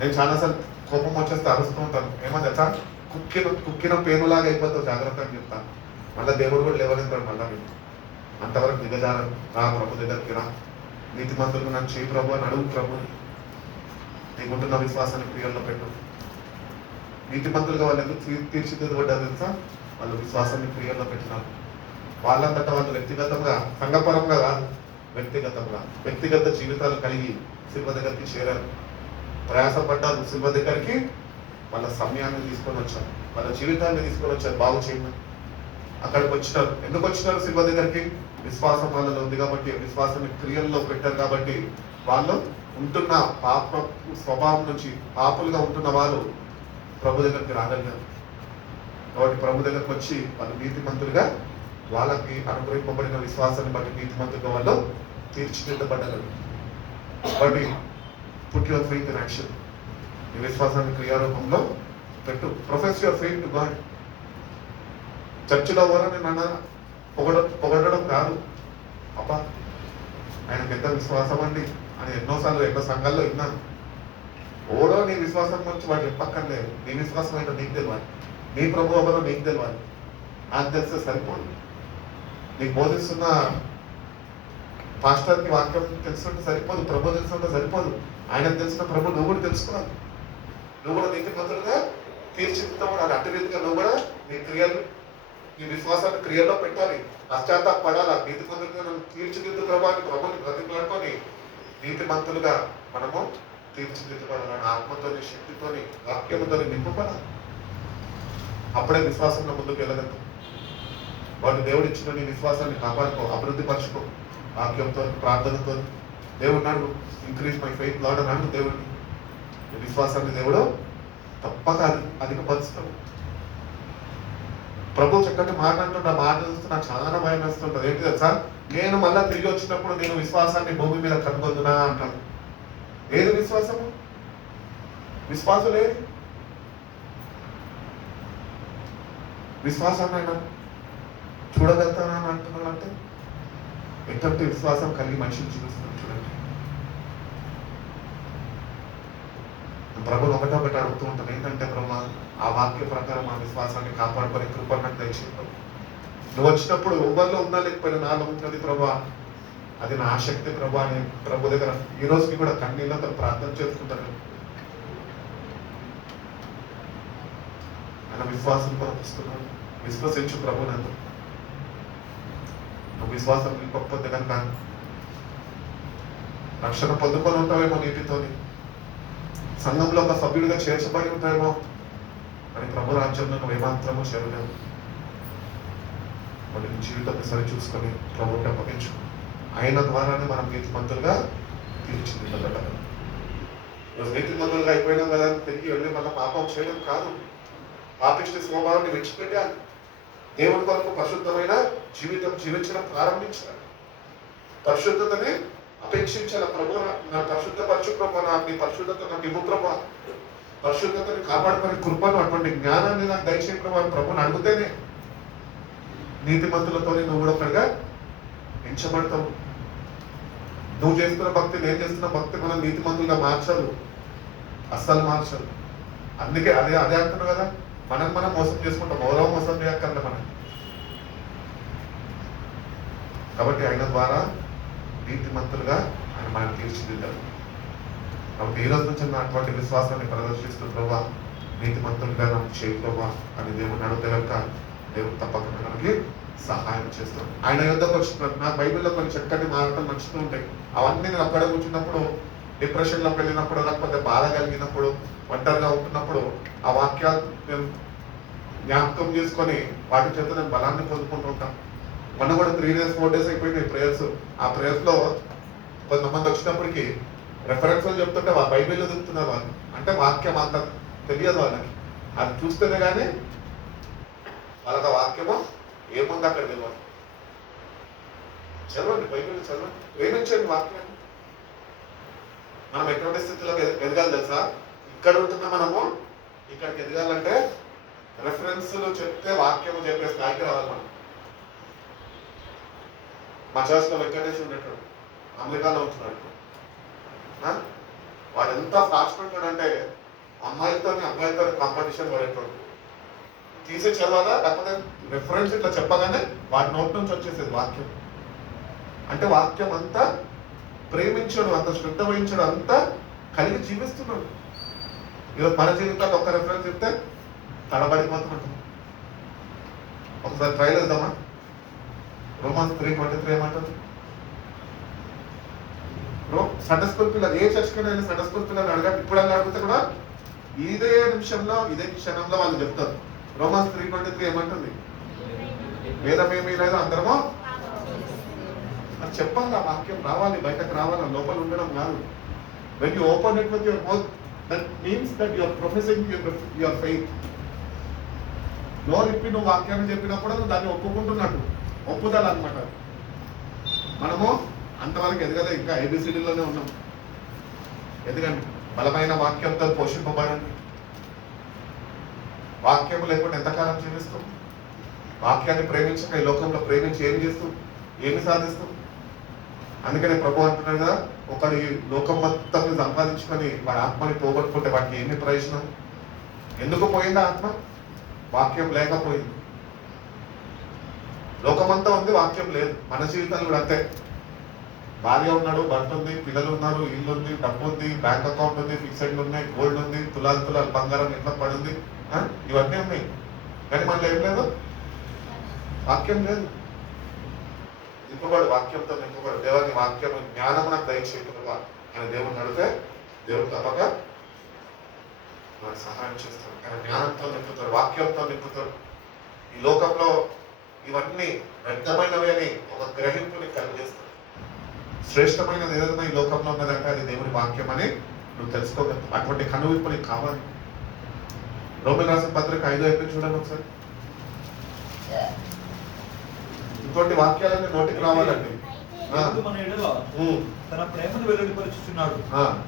నేను చాలాసార్లు కోపం వచ్చేస్తే అరుస్తూ ఉంటాను. ఏమో తెలుసా, కుక్కిన పేనులాగా అయిపోతావు, జాగ్రత్త అని చెప్తాను. మళ్ళీ దేవుడు కూడా లేవనెత్తాడు. మళ్ళీ నేను అంతవరకు దిగజారను. రా ప్రభు దగ్గరికి రా, నీతిమంతులకు నన్ను చేయి ప్రభు అని అడుగు. ప్రభు నీకుంటున్న విశ్వాసాన్ని క్రియల్లో పెట్టు. నీతిమంతులుగా వాళ్ళు ఎందుకు తీర్చిదిద్దబడ్డారు తెలుసా? వాళ్ళు విశ్వాసాన్ని క్రియల్లో పెట్టినారు. వాళ్ళంతటా వాళ్ళు వ్యక్తిగతంగా, సంఘపరంగా కాదు, వ్యక్తిగత జీవితాలు కలిగి శిల్వ దగ్గరికి చేరారు. ప్రయాసపడ్డారు, శిల్వ దగ్గరికి వాళ్ళ సమయాన్ని తీసుకొని వచ్చారు, వాళ్ళ జీవితాన్ని తీసుకొని వచ్చారు బాగు చేయమని. అక్కడికి వచ్చినారు. ఎందుకు వచ్చినారు శిల్వ దగ్గరికి? విశ్వాసం వాళ్ళలో ఉంది కాబట్టి, విశ్వాసాన్ని క్రియల్లో పెట్టారు కాబట్టి. వాళ్ళు ఉంటున్న పాప స్వభావం నుంచి పాపులుగా ఉంటున్న వాళ్ళు ప్రభు దగ్గరికి రాగలిగారు. కాబట్టి ప్రభు దగ్గరకు వచ్చి వాళ్ళు నీతిమంతులుగా, వాళ్ళకి అనుగ్రహింపబడిన విశ్వాసాన్ని బట్టి నీతిమంతులుగా వాళ్ళు తీర్చిదిద్దబడ్డారు. కాబట్టి put your faith in action. ఈ విశ్వాసాన్ని క్రియారూపంలో పెట్టు. Profess your faith to God. చర్చిలో ఎవరని నన్ను పొగడడం కాదు, అబ్బా ఆయనకు ఎంత విశ్వాసం అండి అని ఎన్నోసార్లు ఎన్నో సంఘాల్లో విన్నాను. ఓడో నీ విశ్వాసం గురించి వాడు చెప్పక్కర్లేదు. నీ విశ్వాసం ఏంటో నీకు తెలియాలి, నీ ప్రభు ఎవరో నీకు తెలియాలి. నాకు తెలిస్తే సరిపోదు. నీకు బోధిస్తున్న పాస్టర్కి వాక్యం తెలుసుకుంటే సరిపోదు, ప్రభు తెలుసుకుంటే సరిపోదు. ఆయనకు తెలిసిన ప్రభు నువ్వు కూడా తెలుసుకోవాలి. నువ్వు కూడా నీతిమంతులుగా తీర్చిదిద్దబడాలి. అటు రీతిగా నువ్వు కూడా నీ క్రియలు, నీ విశ్వాసాన్ని క్రియల్లో పెట్టాలి. పశ్చాత్తాపడాలా. నీతిమంతులుగా మనం తీర్చిదిద్దు ప్రభావాన్ని ప్రభుని బ్రతిమాడుకొని నీతిమంతులుగా మనము తీర్చిదిద్దబడాలని ఆత్మతోని, శక్తితోని, వాక్యముతోని నింపబడాలి. అప్పుడే విశ్వాసంలో ముందుకు వెళ్ళగలుగుతాం. వాడు దేవుడు ఇచ్చిన నీ విశ్వాసాన్ని కాపాడుకో, అభివృద్ధి పరచుకో. వాక్యంతో, ప్రార్థనతో దేవుడు నాడు ఇంక్రీజ్ మై ఫెయిత్ లార్డ్ అన్నాడు దేవుడిని. విశ్వాసాన్ని దేవుడు తప్పక అధికపరుస్తాడు. ప్రభు చక్కటి మాట అంటుంటే ఆ మాట చూస్తే నాకు చాలా భయం వేస్తుంటుంది. ఏంటి తెలుసా? నేను మళ్ళా తిరిగి వచ్చినప్పుడు నేను విశ్వాసాన్ని భూమి మీద కనుగొందునా అంటాను. ఏది విశ్వాసము? విశ్వాసం లేదు. విశ్వాసాన్ని ఆయన చూడగలుగుతానని అంటున్నాడంటే ఎటువంటి విశ్వాసం కలిగి మనిషిని చూపిస్తున్నాడు చూడండి. ప్రభుని ఒకటి అడుగుతూ ఉంటాను. ఏంటంటే ప్రభు, ఆ వాక్య ప్రకారం ఆ విశ్వాసాన్ని కాపాడుకొని కృపన్నట్టు దయచేయడం. నువ్వు వచ్చినప్పుడు ఎవరిలో ఉన్నా లేకపోయినా నాలో ఉంటుంది ప్రభా, అది నా ఆసక్తి ప్రభా అని ప్రభు దగ్గర ఈ రోజుకి కూడా కన్నీళ్ళతో ప్రార్థన చేసుకుంటాను. ఆయన విశ్వాసం పంపిస్తున్నాడు. విశ్వసించు ప్రభు. నన్ను నువ్వు విశ్వాసం నింపకపోతే కనుక రక్షణ పొందుకొని ఉంటావేమో, నీటితోని సంఘంలో ఒక సభ్యుడిగా చేర్చబడి ఉంటాయేమో, అని ప్రభు రాజ్యంలో నువ్వు ఏమాత్రమో చేరలేవు. మరి నీ జీవితాన్ని సరి చూసుకొని ప్రభువుకి అప్పగించు. ఆయన ద్వారానే మనం నీతిమంతులుగా తీర్చిదిద్దబడ్డాము. నీతిమంతులుగా అయిపోయినాం కదా తిరిగి వెళ్ళి మళ్ళీ పాపం చేయడం కాదు. పాపిష్టి స్వభావాన్ని విడిచిపెట్టాలి. దేవుడి కొరకు పరిశుద్ధమైన జీవితం జీవించడం ప్రారంభించాలి. పరిశుద్ధతని అపేక్షించాలి. ప్రభు నా పరిశుద్ధపరచు ప్రభు, నీ పరిశుద్ధత నాకు ఇవ్వు ప్రభు, పరిశుద్ధతని కాపాడుకొని కృపను అటువంటి జ్ఞానాన్ని నాకు దయచేయ ప్రభు అని ప్రభుని అడిగితేనే నీతిమంతులతో నువ్వు కూడా ఒకటిగా ఎంచబడతావు. నువ్వు చేస్తున్న భక్తి, నేను చేస్తున్న భక్తి మనం నీతిమంతులుగా మార్చాలి, అస్సలు మార్చాలి. అందుకే అదే అంటున్నావు కదా, మనం మోసం చేసుకుంటాం. ఎవరో మోసం చేయక్కర్లే మనం. కాబట్టి ఆయన ద్వారా నీతిమంతులుగా ఆయన మనం తీర్చిదిద్దారు. కాబట్టి ఈ రోజు నుంచి అటువంటి విశ్వాసాన్ని ప్రదర్శిస్తూ ప్రభా నీతిమంతుడిగా నన్ను చేయి ప్రభా అని దేవుని అడిగితే కనుక దేవుడు తప్పకుండా మనకి సహాయం చేస్తాడు. ఆయన యుద్ధకు వచ్చిన నాకు బైబిల్లో కొన్ని చక్కటి మాటలు నచ్చుతూ ఉంటాయి. అవన్నీ నేను అక్కడ కూర్చున్నప్పుడు, డిప్రెషన్లోకి వెళ్ళినప్పుడు, లేకపోతే బాధ కలిగినప్పుడు, ఒంటరిగా ఉంటున్నప్పుడు ఆ వాక్యాలు నేను జ్ఞాపకం చేసుకొని వాటి చేత నేను బలాన్ని పొందుకుంటూ ఉంటాను. మొన్న కూడా 3 days 4 days అయిపోయినాయి ప్రేయర్స్. ఆ ప్రేయర్స్లో కొంతమంది వచ్చినప్పటికీ రెఫరెన్స్లు చెప్తుంటే బైబిల్లో చెప్తున్నారు వాళ్ళు. అంటే వాక్యం అంత తెలియదు వాళ్ళకి, అది చూస్తేనే కానీ వాళ్ళకి ఆ వాక్యము ఏముంది అక్కడ తెలియదు. చదవండి, బైబిల్ చదవండి, ప్రేమించండి వాక్యాన్ని. మనం ఎటువంటి స్థితిలో ఎదగాలి తెలుసా? ఇక్కడ ఉంటున్నా మనము ఇక్కడికి ఎదగాలంటే రెఫరెన్స్లు చెప్తే వాక్యము చెప్పే స్థాయికి రావాలి మనం. మా చర్చ్లో వెంకటేష్ ఉండేటాడు, అమెరికాలో ఉంటున్నాడు. వాడు ఎంత ఫాస్ట్ ఉంటాడంటే అమ్మాయిలతో కాంపిటీషన్ పడేటాడు. తీసే చదవాలా, లేకపోతే రెఫరెన్స్ ఇట్లా చెప్పగానే వాడి నోటి నుంచి వచ్చేసేది వాక్యం. అంటే వాక్యం అంతా ప్రేమించడం, అంత శ్రద్ధ వహించడం, అంతా కలిగి జీవిస్తున్నాడు. ఈరోజు మన జీవితాల్లో ఒక్క రెఫరెన్స్ చెప్తే తడబడిపోతున్నట్టు. ఒకసారి ట్రైల్ వేద్దామా? రోమన్స్ 3:23 ఏమంటుంది? సండే స్కూల్ పిల్లలు ఏ చర్చకైనా వెళ్ళి సండే స్కూల్ పిల్లలు అడగాలి. ఇప్పుడు అడిగితే కూడా ఇదే నిమిషంలో, ఇదే క్షణంలో వాళ్ళు చెప్తారు. రోమన్స్ 3:23 ఏమంటుంది? వేదమేమీ లేదు, అందరమో అది చెప్పాలి. ఆ వాక్యం రావాలి, బయటకు రావాలి, లోపల ఉండడం కాదు. When you open it with your mouth, that means that you are professing your faith. నోరు ఇప్పి నువ్వు వాక్యాన్ని చెప్పినప్పుడు నువ్వు దాన్ని ఒప్పుకుంటున్నట్టు, ఒప్పుదల అనమాట. మనము అంతవరకు ఎదగలే, ఇంకా ABCDలోనే ఉన్నాం. ఎందుకంటే బలమైన వాక్యంతో పోషింపబడండి. వాక్యం లేకుండా ఎంతకాలం జీవిస్తాం? వాక్యాన్ని ప్రేమించక ఈ లోకంలో ప్రేమించి ఏం చేస్తూ, ఏమి సాధిస్తూ? అందుకనే ప్రభు అంటున్నాడు కదా, ఒకడు ఈ లోకం మొత్తం సంపాదించుకొని వాడి ఆత్మని పోగొట్టుకుంటే వాడికి ఏమి ప్రయోజనం? ఎందుకు పోయింది ఆత్మ? వాక్యం లేకపోయింది. లోకమంతా ఉంది, వాక్యం లేదు. మన జీవితాలు కూడా అంతే. భార్య ఉన్నాడు, భర్త ఉంది, పిల్లలు ఉన్నారు, ఇల్లు ఉంది, డబ్బు ఉంది, బ్యాంక్ అకౌంట్ ఉంది, ఫిక్స్డ్ ఉన్నాయి, గోల్డ్ ఉంది, తులాలు బంగారం ఇంట్లో పడింది, ఇవన్నీ ఉన్నాయి. కానీ మనలో ఏం లేదు, వాక్యం లేదు. నింపబడు, వాక్యంతో నింపబడు. దేవుని వాక్యం జ్ఞానం నాకు దయచేయకుండా అని దేవుని అడిగితే దేవుడు తప్పక మనకు సహాయం చేస్తాడు. ఆయన జ్ఞానంతో నింపుతాడు, వాక్యంతో నింపుతాడు. ఈ లోకంలో ఇవన్నీ వ్యర్థమైనవి అని ఒక గ్రహింపుని కలిగజేస్తాడు. శ్రేష్టమైనది ఏదైనా ఈ లోకంలో ఉన్నదంటే అది దేవుని వాక్యం అని నువ్వు తెలుసుకోగలవు. అటువంటి కనువిప్పు నీకు కావాలి. రోమిల్ రాసిన పత్రిక 5:5 చూడండి ఒకసారి. ఇంకోటి వాక్యాలన్నీ నోటికి రావాలండి. తన ప్రేమను వెల్లడిపరుచుచున్నాడు.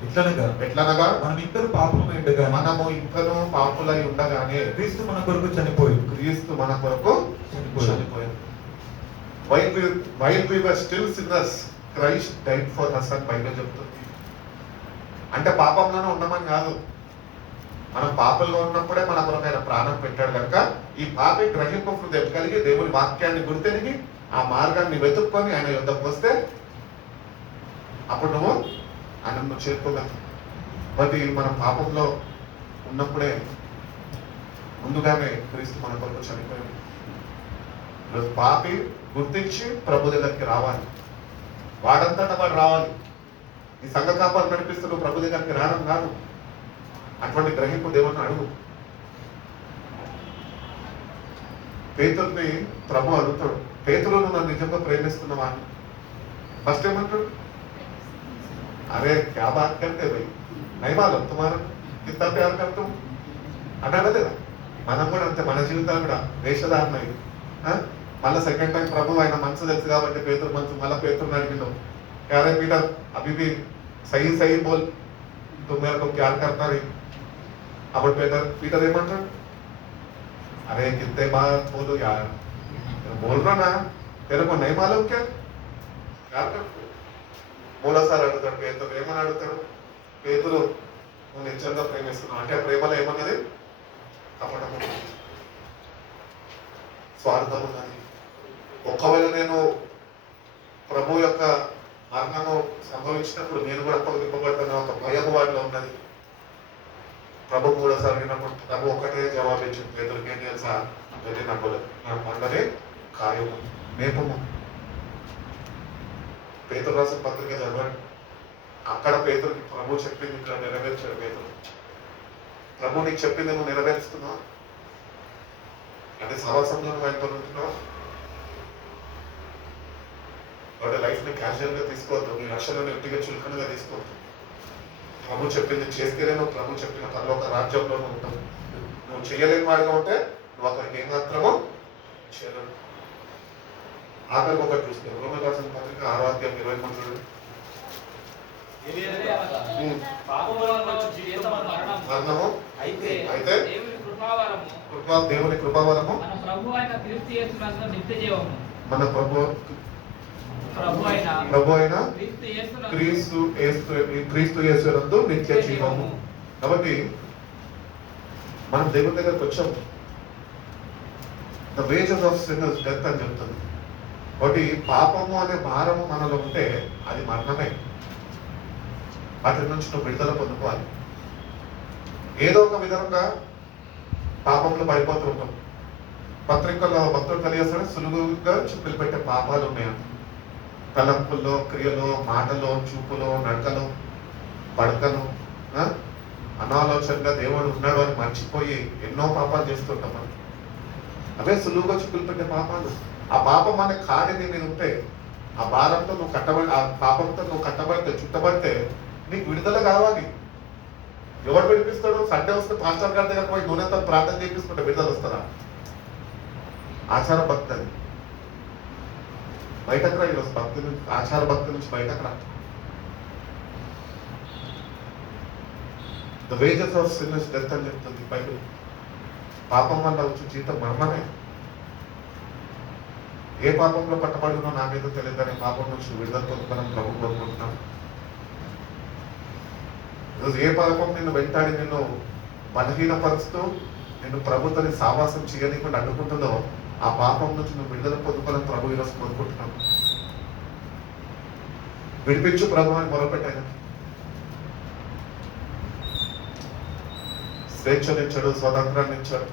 ఎట్లనగా మనం ఇంకను పాపము ఉండగా, మనము ఇంకను పాపులై ఉండగానే క్రీస్తు మన కొరకు చనిపోయి, క్రీస్తు మన కొరకు చనిపోయాడు. While we were still sinners, Christ died for us అని బైబిల్ చెప్తుంది. అంటే పాపంలోనే ఉండమని కాదు, మనం పాపంలో ఉన్నప్పుడే మన కొరకు ఆయన ప్రాణం పెట్టాడు కనుక ఈ పాపి గ్రహింపు హృదయం కలిగి దేవుని వాక్యాన్ని గుర్తెరిగి ఆ మార్గాన్ని వెతుక్కొని ఆయన యుద్ధకు వస్తే అప్పుడు నువ్వు ఆయన చేరుకోగలవు. బట్ మనం పాపంలో ఉన్నప్పుడే ముందుగానే క్రీస్తు మన కొరకు చనిపోయాడు. ఈరోజు పాపి గుర్తించి ప్రభు దగ్గరికి రావాలి. వాడంతటా వాడు రావాలి. ఈ సంఘ కాపాలు నడిపిస్తూ నువ్వు ప్రభు దగ్గరికి రావడం కాదు. అటువంటి గ్రహింపు దేవుని అడుగు. పేతురుని ప్రభు అడుగుతాడు, పేతురు నువ్వు నన్ను నిజంగా ప్రేమిస్తున్నావా? ఫస్ట్ ఏమంటాడు? అరే క్యా బాత్ కర్తే భయ్, నై మాలూమ్ తుమారా కిత్నా ప్యార్ కర్తా హూ అన్నాడు లేదా? మనం కూడా అంతే, మన జీవితాలు కూడా వేషధారణ. మళ్ళీ సెకండ్ టైం ప్రభు ఆయన మనసు తెలుసు కాబట్టి పేతురు మనసు మళ్ళీ పేతురుని అడిగినావు, అరే పీటర్ అభి భీ సహీ సహీ బోల్ తుమ్ మేరే కో ప్యార్ కర్తా రహీ. అప్పుడు పీటర్ ఏమంటాడు? అరే కిత్తే బాత్ బోలో యార్, बोल रहा ना, तेरे को नहीं मालूम क्या प्यार करते? మూడోసారి అడుగుతాడు పేతురు. ఏమని అడుగుతాడు? పేతురు నువ్వు నిజంగా ప్రేమిస్తున్నావు అంటే ప్రేమలో ఏమన్నది? కపటం ఉన్నది, స్వార్థం ఉన్నది. ఒకవేళ నేను ప్రభు యొక్క మరణము సంభవించినప్పుడు నేను కూడా అప్పగింపబడతాను ఒక భయం వాడిలో ఉన్నది. ప్రభు మూడోసారి అడిగినప్పుడు ప్రభు ఒకటే జవాబు ఇచ్చింది, పేదరికి ఏం తెలుసా, వెళ్ళి నమ్మలే కాయము మేపము. పేతురు రాసిన పత్రిక చదవండి, అక్కడ పేతురికి ప్రభు చెప్పింది ఇక్కడ నెరవేర్చాడు. పేతురు ప్రభు నీకు చెప్పింది నువ్వు నెరవేరుస్తున్నావు అంటే సహవాసంలో నువ్వు ఆయన పొందుతున్నావు. వాటి లైఫ్ని క్యాజువల్గా తీసుకోవద్దు, నీ రక్షణను ఇంటిగా చులకనగా తీసుకోవద్దు. ప్రభు చెప్పింది చేస్తేనే నువ్వు ప్రభు చెప్పిన పరలోక రాజ్యంలో నువ్వు ఉంటావు. నువ్వు చేయలేని వాడిగా ఉంటే నువ్వు అక్కడికి ఏమాత్రమో చేయలేవు. ఆఖరికి ఒకటి చూస్తావు, రోమన్ రాసిన పత్రిక 6వ అధ్యాయం 23 చూడండి. మరణము అయితే దేవుని కృపావరము మన ప్రభు అయిన క్రీస్తు యేసునందు నిత్య జీవము. కాబట్టి మనం దేవుని దగ్గరకు వచ్చాము. The wages of sin is death అని చెప్తుంది. కాబట్టి పాపము అనే భారము మనలో ఉంటే అది మరణమే. వాటి నుంచి నువ్వు విడుదల పొందుకోవాలి. ఏదో ఒక విధంగా పాపంలో పడిపోతూ ఉంటాం. పత్రికల్లో భక్తులు తెలియజేస్తాడు, సులువుగా చూపులు పెట్టే పాపాలు ఉన్నాయంట. తలంపుల్లో, క్రియలో, మాటలో, చూపులో, నడకలో, పడకలో, అనాలోచనగా దేవుడు ఉన్నాడు అని మర్చిపోయి ఎన్నో పాపాలు చేస్తుంటాం మనం. అవే సులువుగా చూపులు పెట్టే పాపాలు. ఆ పాపం అనే కాడి నీ మీద ఉంటే, ఆ భారంతో నువ్వు ఆ పాపంతో నువ్వు కట్టబడితే, చుట్టబడితే నీకు విడుదల కావాలి. ఎవరు విడిపిస్తాడు? సండే వస్తే పాస్టర్ గారి దగ్గర పోయి నూనెతో ప్రార్థన చేయించుకుంటే విడుదల వస్తారా? ఆచార భక్తి అది. బయటకు రా ఈరోజు భక్తి నుంచి, ఆచార భక్తి నుంచి బయటకు రా. The wages of sin is death అని చెప్తుంది బైబిల్. పాపం వల్ల వచ్చే జీతం మరణమే. ఏ పాపంలో పట్టబడినో నాకేదో తెలియదు కానీ పాపం నుంచి విడుదల పొందుకోవాలని ప్రభు కోరుకుంటున్నాం. ఈరోజు ఏ పాపం నిన్ను వెంటాడి నిన్ను బలహీనపరుస్తూ నిన్ను ప్రభుత్వాన్ని సావాసం చేయనీయకుండా అడ్డుకుంటుందో ఆ పాపం నుంచి నువ్వు విడుదల పొందుకోవాలని ప్రభు ఈరోజు కోరుకుంటున్నాను. విడిపించు ప్రభు అని మొదలుపెట్టాను. స్వేచ్ఛనిచ్చాడు, స్వతంత్రాన్ని ఇచ్చాడు.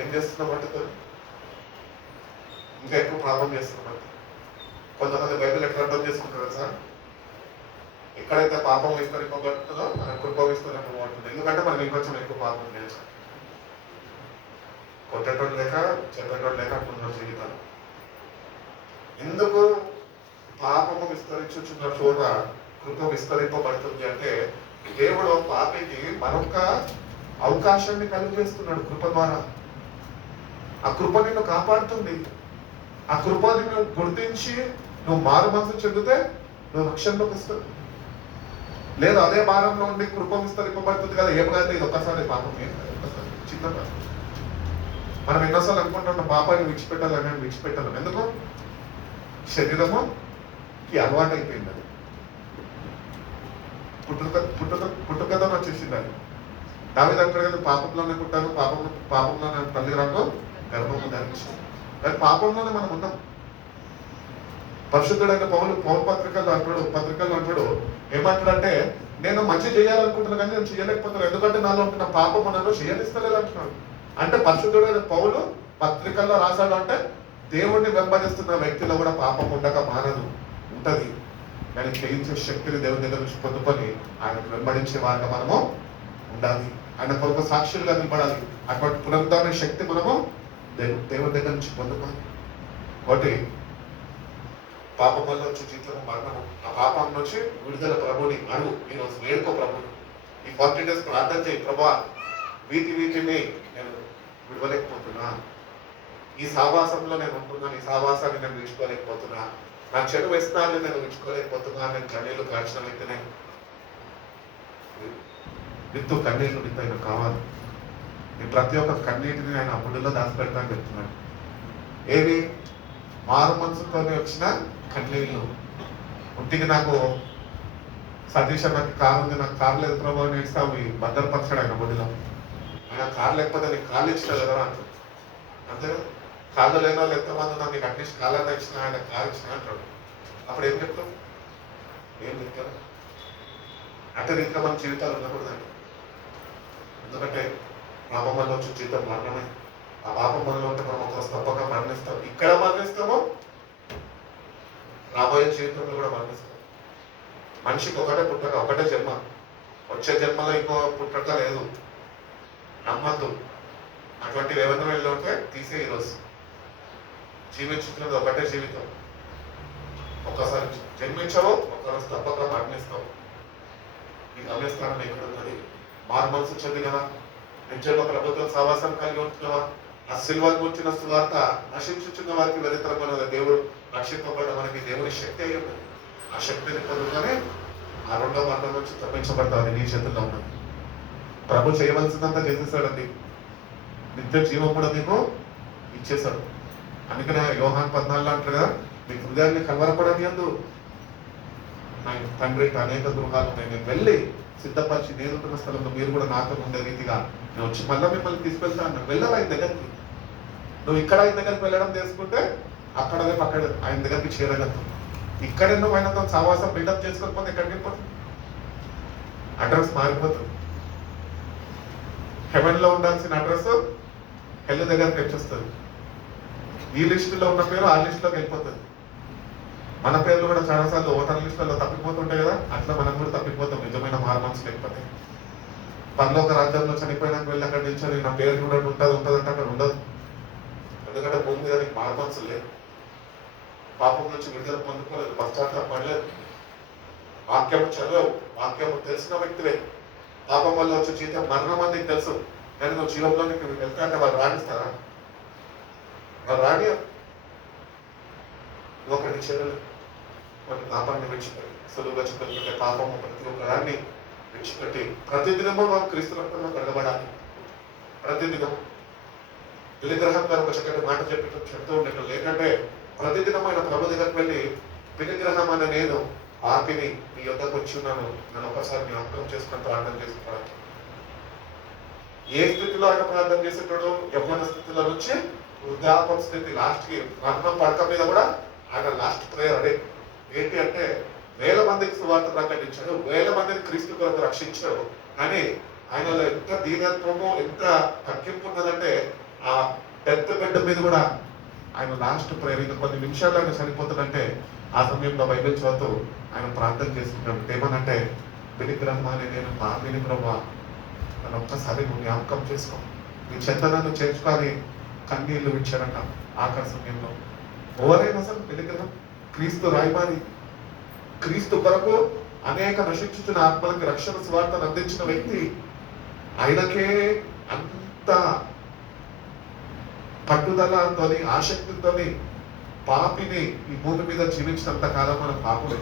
ఏం చేస్తున్నావు వాటితో? ఇంకా ఎక్కువ ప్రాబ్లం చేస్తున్నాం. కొంతమంది బైబిల్ ఎట్లా అర్థం చేసుకుంటారు సార్, ఎక్కడైతే పాపం విస్తరింపబడుతుందో మన కృప విస్తరింపబడుతుంది. ఎందుకంటే మనం ఇంకొంచెం ఎక్కువ పాపం చేస్తాం. కొట్టేటోడు లేక చెప్పేటోడు లేక అనుకున్న జీవితాలు. ఎందుకు పాపము విస్తరించుచున్న చోట కృప విస్తరింపబడుతుంది అంటే, దేవుడు పాపికి మరొక అవకాశాన్ని కలిగజేస్తున్నాడు కృప ద్వారా. ఆ కృప నిన్ను కాపాడుతుంది. ఆ కృప నిన్ను గుర్తించి నువ్వు మారు మనసు చెందితే నువ్వు రక్షణలోకి వస్తావు. లేదు అదే భారంలో ఉండి కృప విస్తరింపబడుతుంది కదా, ఏమైతే ఇది ఒక్కసారి పాపం, ఒక్కసారి చిన్న పాపం. మనం ఎన్నోసార్లు అనుకుంటున్నాం పాపాన్ని విడిచిపెట్టాలని, విడిచిపెట్టాలని. ఎందుకు? శరీరముకి అలవాటు అయిపోయింది. అది పుట్టుకతో వచ్చేసింది. అది దావీదు అంటాడు కదా, పాపంలోనే పుట్టాను, పాపంలో నేను తల్లి రాకు గర్భము ధరించాను. కానీ పాపంలోనే మనం ఉన్నాం. పరిశుద్ధుడైన పౌలు పత్రికల్లో అంటాడు ఏమంటాడంటే, నేను మంచి చేయాలనుకుంటున్నాను కానీ నేను చేయలేకపోతున్నాను, ఎందుకంటే నాలో ఉంటున్న పాపం నన్ను చేయనిస్తలేదు అంటున్నాడు. అంటే పరిశుద్ధుడైన పౌలు పత్రికల్లో రాశాడు అంటే దేవుణ్ణి వెంబడిస్తున్న వ్యక్తిలో కూడా పాపం ఉండక మానదు, ఉంటది. కానీ చేయించే శక్తిని దేవుని దగ్గర నుంచి పొందుకొని ఆయన వెంబడించే వారిగా మనము ఉండాలి. ఆయన కొరకు సాక్షులుగా నిలబడాలి. అటువంటి పునరుద్ధరణ శక్తి మనము దేవుని దగ్గర నుంచి పొందుకోవాలి. ఒకటి పాపం వల్ల వచ్చే జీవితం మరణము. ఆ పాపం నుంచి విడుదల ప్రభుని అడుగు. ఈరోజు వేడుకో ప్రభుని. ఈ 40 days ప్రార్థన చేయి, ప్రభా వీటిని నేను విడవలేకపోతున్నా, ఈ సావాసంలో నేను ఉంటున్నాను, ఈ సావాసాన్ని నేను విడుచుకోలేకపోతున్నా, నా చెడు వ్యసనాన్ని నేను విడుచుకోలేకపోతున్నా, నేను కన్నీళ్లు కాల్చిన వ్యక్తినే. విత్తు కన్నీళ్లు విత్తు ఆయన కావాలి. నీ ప్రతి ఒక్క కన్నీటిని ఆయన ముడిలో దాచిపెడతాను చెప్తున్నాడు. ఏవి? మారు మనసుతోనే వచ్చిన కన్నీళ్ళు. ఉట్టికి నాకు సతీష్ నాకు కారు ఉంది, నాకు కారు లేదు ప్రభావం నేర్చుతా అవి భద్రపరచాడు ఆయన ముడిలో. ఆయన కారు లేకపోతే నీకు కాళ్ళు ఇచ్చిన కదా అంటాడు. అంతే కదా, కాళ్ళు లేనో ఎంతమంది నాకు నీకు అట్లీస్ట్ కాళ్ళని ఇచ్చిన, ఆయన కారు ఇచ్చిన అంటాడు. అప్పుడు ఏం చెప్తావు? ఏం చెప్తారు? అంటే ఇంకా మన జీవితాలు ఉండకూడదండి. ఎందుకంటే పాపం వల్ల వచ్చే జీతం మరణమే. ఆ పాపం వల్ల ఉంటే మనం ఒక తప్పక మరణిస్తాం. ఇక్కడ మరణిస్తామో రాబోయే జీవితంలో కూడా మరణిస్తాం. మనిషికి ఒకటే పుట్టక, ఒకటే జన్మ. వచ్చే జన్మలో ఇంకో పుట్టక లేదు. నమ్మద్దు. అటువంటివి ఏమైనా వెళ్ళి ఉంటే తీసే ఈరోజు. జీవించుతున్నది ఒకటే జీవితం. ఒక్కసారి జన్మించవు, ఒక్కరోజు తప్పక మరణిస్తావు. ఈ గమ్యస్థానం ఎక్కడ ఉన్నది? మారు మనసు చెంది కదా, నిజంగా ప్రభుత్వం సహవాసం కలిగి ఉంటున్నావా? ఆ సిల్వర్ కూర్చున్న సువార్త నశించుచున్న వారికి వెలితరమైన దేవుడు రక్షింపబడ్డ మనకి దేవుని శక్తి అయి ఉన్నది. ఆ శక్తిని పొందుగానే ఆ రెండో మరణం నుంచి తప్పించబడతావు. నీ చేతుల్లో ఉన్నది. ప్రభు చేయవలసిందంతా చేసేసాడండి. నిత్య జీవం కూడా నీకు ఇచ్చేశాడు. అందుకనే యోహాన్ 14 అంటారు కదా, మీ హృదయాన్ని కలవరపడనియందు నా తండ్రి అనేక గృహాలు నేను వెళ్ళి సిద్ధపరిచి నేనుంటున్న స్థలంలో మీరు కూడా నాతో ఉండే రీతిగా నేను వచ్చి మళ్ళీ మిమ్మల్ని తీసుకెళ్తా అన్నాను. వెళ్ళాలి ఆయన దగ్గరికి. నువ్వు ఇక్కడ ఆయన దగ్గరికి వెళ్ళడం చేసుకుంటే అక్కడ ఆయన దగ్గరికి చేరగలుగుతావు. ఇక్కడ నువ్వు ఆయనతో సహవాసం బిల్డప్ చేసుకోకపోతే ఎక్కడికి వెళ్ళిపోతుంది? అడ్రస్ మారిపోతుంది. హెవెన్ లో ఉండాల్సిన అడ్రస్ హెల్ దగ్గరికి వచ్చేస్తుంది. ఈ లిస్టులో ఉన్న పేరు ఆ లిస్టులోకి వెళ్ళిపోతుంది. మన పేర్లు కూడా చాలాసార్లు ఓటర్ లిస్టులలో తప్పిపోతుంటాయి కదా, అట్లా మనం కూడా తప్పిపోతాం నిజమైన మారు మనసు లేకపోతే. పరలోక రాజ్యంలో చనిపోయినాక వెళ్ళి అక్కడ నిల్చొని నా పేరు కూడా ఉంటుంది అంటే అక్కడ ఉండదు. ఎందుకంటే భూమి మీద నీకు మారు మనసు లేదు. పాపం నుంచి విడుదల పొందుకోలేదు, పశ్చాత్తాపడలేదు, వాక్యం చదివావు, వాక్యం తెలిసిన వ్యక్తివే. పాపం వల్ల వచ్చే జీతం మరణం అని నీకు తెలుసు. కానీ నువ్వు జీవంలో నీకు వెళ్తా అంటే వాళ్ళు రాణిస్తారా? వాళ్ళు రాని ఒకటి చెల్లెలు కొన్ని పాపాన్ని విడిచిపెట్టి సులువుగా చెప్పాలంటే పాపము ప్రతి ఒక్కదాన్ని విడిచిపెట్టి ప్రతిదినము మనం క్రీస్తు రక్తంలో కడగబడాలి. ప్రతిదినం విగ్రహం గారు ఒక చక్కటి మాట చెప్తూ ఉండేటప్పుడు ఏంటంటే, ప్రతిదినం ఆయన ప్రభు దగ్గరికి వెళ్ళి విగ్రహం అనే నేను ఆపిని మీ యొద్దకు వచ్చి ఉన్నాను, నన్ను ఒకసారి జ్ఞాపకం చేసుకొని ప్రార్థన చేసుకుంటాను. ఏ స్థితిలో ఆయన ప్రార్థన చేసేటాడు? యవ్వన స్థితిలో నుంచి వృద్ధాపం స్థితి, లాస్ట్ కి మరణం పడక మీద కూడా ఆయన లాస్ట్ ప్రేయర్ అదే ఏంటి అంటే, 1000 మందికి సువార్త ప్రకటించాడు, 1000 మందిని క్రీస్తు కొరకు రక్షించాడు. కానీ ఆయనలో ఎంత దీనత్వము, ఎంత తగ్గింపు ఉన్నదంటే, ఆ పెద్ద బిడ్డ మీద కూడా ఆయన లాస్ట్ ప్రేయర్, ఇంకా కొన్ని నిమిషాలు ఆయన చనిపోతాడంటే ఆ సమయంలో బైబిల్ చదువుతూ ఆయన ప్రార్థన చేసుకుంటాడు. ఏమనంటే, వినిగ్రహం అని నేను పాపిని బ్రహ్మ, నన్ను ఒక్కసారి నువ్వు జ్ఞాపకం చేసుకో, నీ చెంత నన్ను చేర్చుకొని కన్నీళ్లు విడిచాడంట ఆఖరి సమయంలో. ఎవరైనా అసలు వినిగ్రహం? క్రీస్తు రాయబారి, క్రీస్తు కొరకు అనేక నశించుతున్న ఆత్మలకి రక్షణ స్వార్థను అందించిన వ్యక్తి. ఆయనకే అంత పట్టుదలతోని, ఆసక్తితోని పాపిని ఈ భూమి మీద జీవించినంత కాలం మనం పాపులే.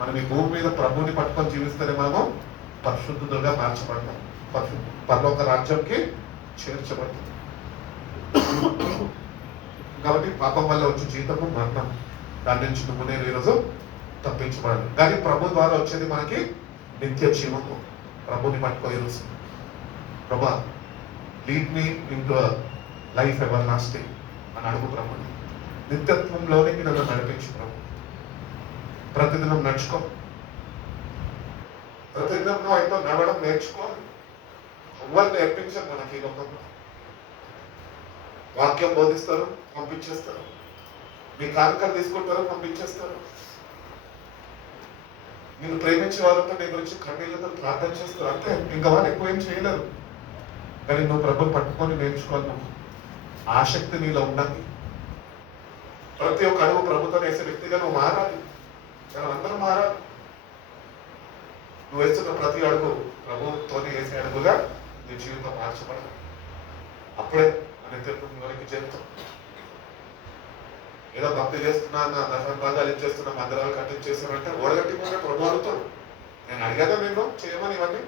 మనం ఈ భూమి మీద ప్రభుని పట్టుకొని జీవిస్తేనే మనము పరిశుద్ధులుగా మార్చబడతాం, పరలోక రాజ్యంకి చేర్చబడతాం. కాబట్టి పాపం వల్ల వచ్చే జీతము మరణం. దాని నుంచి నువ్వు నేను ఈరోజు తప్పించబడాలి. కానీ ప్రభు ద్వారా వచ్చేది మనకి నిత్య జీవము. ప్రభుని పట్టుకో ఈరోజు. ప్రభా, lead me into life ever lasting అని అడుగు ప్రభుని. నిత్యత్వంలోనికి నన్ను నడిపించు ప్రభు. ప్రతిదినం నడుచుకో. ప్రతిదినం నువ్వు అయితే నడవడం నేర్చుకోవాలి. ఎవరు నేర్పించారు మనకి ఈ లోకంలో? వాక్యం బోధిస్తారు, పంపించేస్తారు. మీ కానుకలు తీసుకుంటారు, పంపించేస్తారు. నేను ప్రేమించే వాళ్ళతో నీ గురించి కన్నీళ్లతో ప్రార్థన చేస్తారు. అంతే, ఇంకా వాళ్ళు ఎక్కువ ఏం చేయలేరు. కానీ నువ్వు ప్రభుని పట్టుకొని నేర్చుకోవాలి. నువ్వు ఆసక్తి నీలో ఉండాలి. ప్రతి ఒక్క అడుగు ప్రభుత్వం వేసే వ్యక్తిగా నువ్వు మారాలి. మనం అందరం మారాలి. నువ్వు వేస్తున్న ప్రతి అడుగు ప్రభుత్వంతో వేసే అడుగుగా నీ జీవితం మార్చబడాలి. అప్పుడే నిత్యత్వంలోనికి చేరుతాం. ఏదో భక్తి చేస్తున్నా, దర్శన భాగాలు ఇచ్చేస్తున్నా, మందిరాలు కట్టించేస్తానంటే ఓడగట్టిపోయిన ప్రభు అడుగుతాడు. నేను అడిగాగా నేను చేయమని, ఇవన్నీ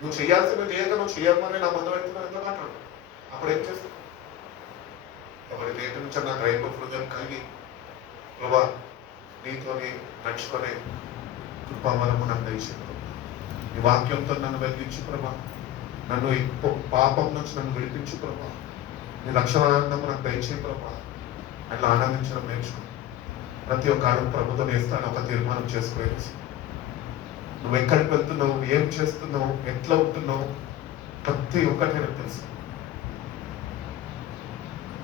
నువ్వు చేయాల్సి నువ్వు చేయక నువ్వు చేయమని నా ముందు పెడుతున్నావు ఎందుకు అంటాడు. అప్పుడు ఏం చేస్తావు? ఒకటి నేటి నుంచి నాకు రైతు హృదయం కలిగి ప్రభా నీతోని నడుచుకొని కృపావరము నన్ను దయచేయు. నీ వాక్యంతో నన్ను వెలిగించు ప్రభా. నన్ను పాపం నుంచి నన్ను విడిపించు ప్రభా. నీ రక్షణ ఆనందము నాకు దయచేయి ప్రభా. అట్లా ఆనందించడం నేర్చుకో. ప్రతి ఒక్క అడుగు ప్రభుత్వం వేస్తాను ఒక తీర్మానం చేసుకోవాలి. నువ్వు ఎక్కడికి వెళ్తున్నావు, ఏం చేస్తున్నావు, ఎట్లా ఉంటున్నావు, ప్రతి ఒక్కటి నాకు తెలుసు.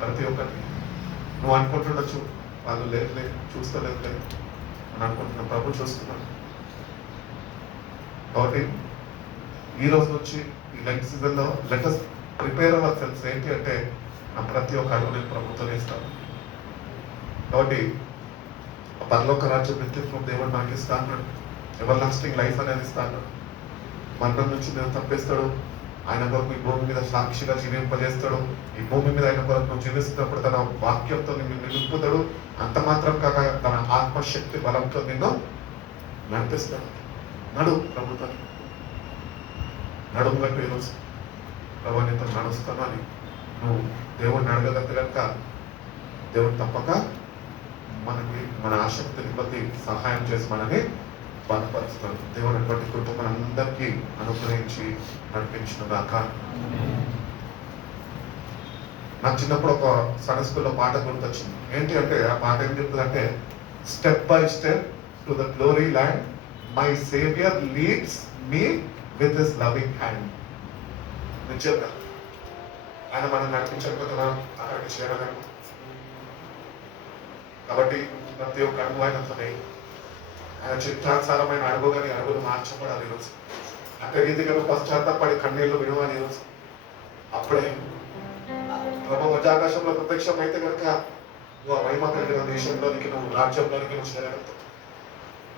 ప్రతి ఒక్కటి నువ్వు అనుకుంటుండొచ్చు, వాళ్ళు లేదులే, చూస్తలేదులే అని అనుకుంటున్నా. ప్రభు చూస్తున్నాను. కాబట్టి ఈ రోజు నుంచి ఈ లైఫ్ సీజన్లో లెటస్ ప్రిపేర్ అవర్ సెల్స్. ఏంటి అంటే నా ప్రతి ఒక్క అడుగు నేను ప్రభుత్వం వేస్తాను. కాబట్టి పరలోక రాజ్యం వ్యక్తిత్వం దేవుడు నాకు ఇస్తా అన్నాడు. ఎవర్ లాస్టింగ్ లైఫ్ అనేది ఇస్తా అన్నాడు. మరణం నుంచి నేను తప్పిస్తాడు. ఆయన కొరకు ఈ భూమి మీద సాక్షిగా జీవింపజేస్తాడు. ఈ భూమి మీద ఆయన కొరకు నువ్వు జీవిస్తున్నప్పుడు తన వాక్యంతో నిన్ను నిలుపుతాడు. అంత మాత్రం కాక తన ఆత్మశక్తి బలంతో నిన్ను నడిపిస్తాడు. నడు ప్రభుత్వం నడుము గట్టు ఈరోజు ప్రభు నీతో నడుస్తాను అని నువ్వు దేవుడిని అడగగలదు కనుక దేవుడు తప్పక మనకి మన ఆసక్తిని బట్టి సహాయం చేసి మనని బలపరుస్తాడు. దేవుడు అటువంటి కృప మనందరికీ అనుగ్రహించి నడిపించిన దాకా. నాకు చిన్నప్పుడు ఒక సండే స్కూల్లో పాట గుర్తొచ్చింది. ఏంటి అంటే ఆ పాట ఏం చెప్తుందంటే, step by step to the glory land my saviour leads me with his loving hand. నిజంగా ఆయన మనం నడిపించకపోతే మనం అక్కడికి చేరలేము. కాబట్టి ప్రతి ఒక్క అడుగు ఆయనతోనే ఆయన చిత్తానుసారమైన అడుగు కానీ అడుగులు మార్చబడాలి ఈరోజు. అంటే రీతిగా పశ్చాత్తపడి కన్నీళ్లు విడవాలి ఈరోజు. అప్పుడే ప్రభు మధ్యాకాశంలో ప్రత్యక్షం అయితే కనుక నువ్వు మహిమ కలిగిన దేశంలోనికి, నువ్వు రాజ్యంలోనికి నువ్వు చేరగలుగుతావు.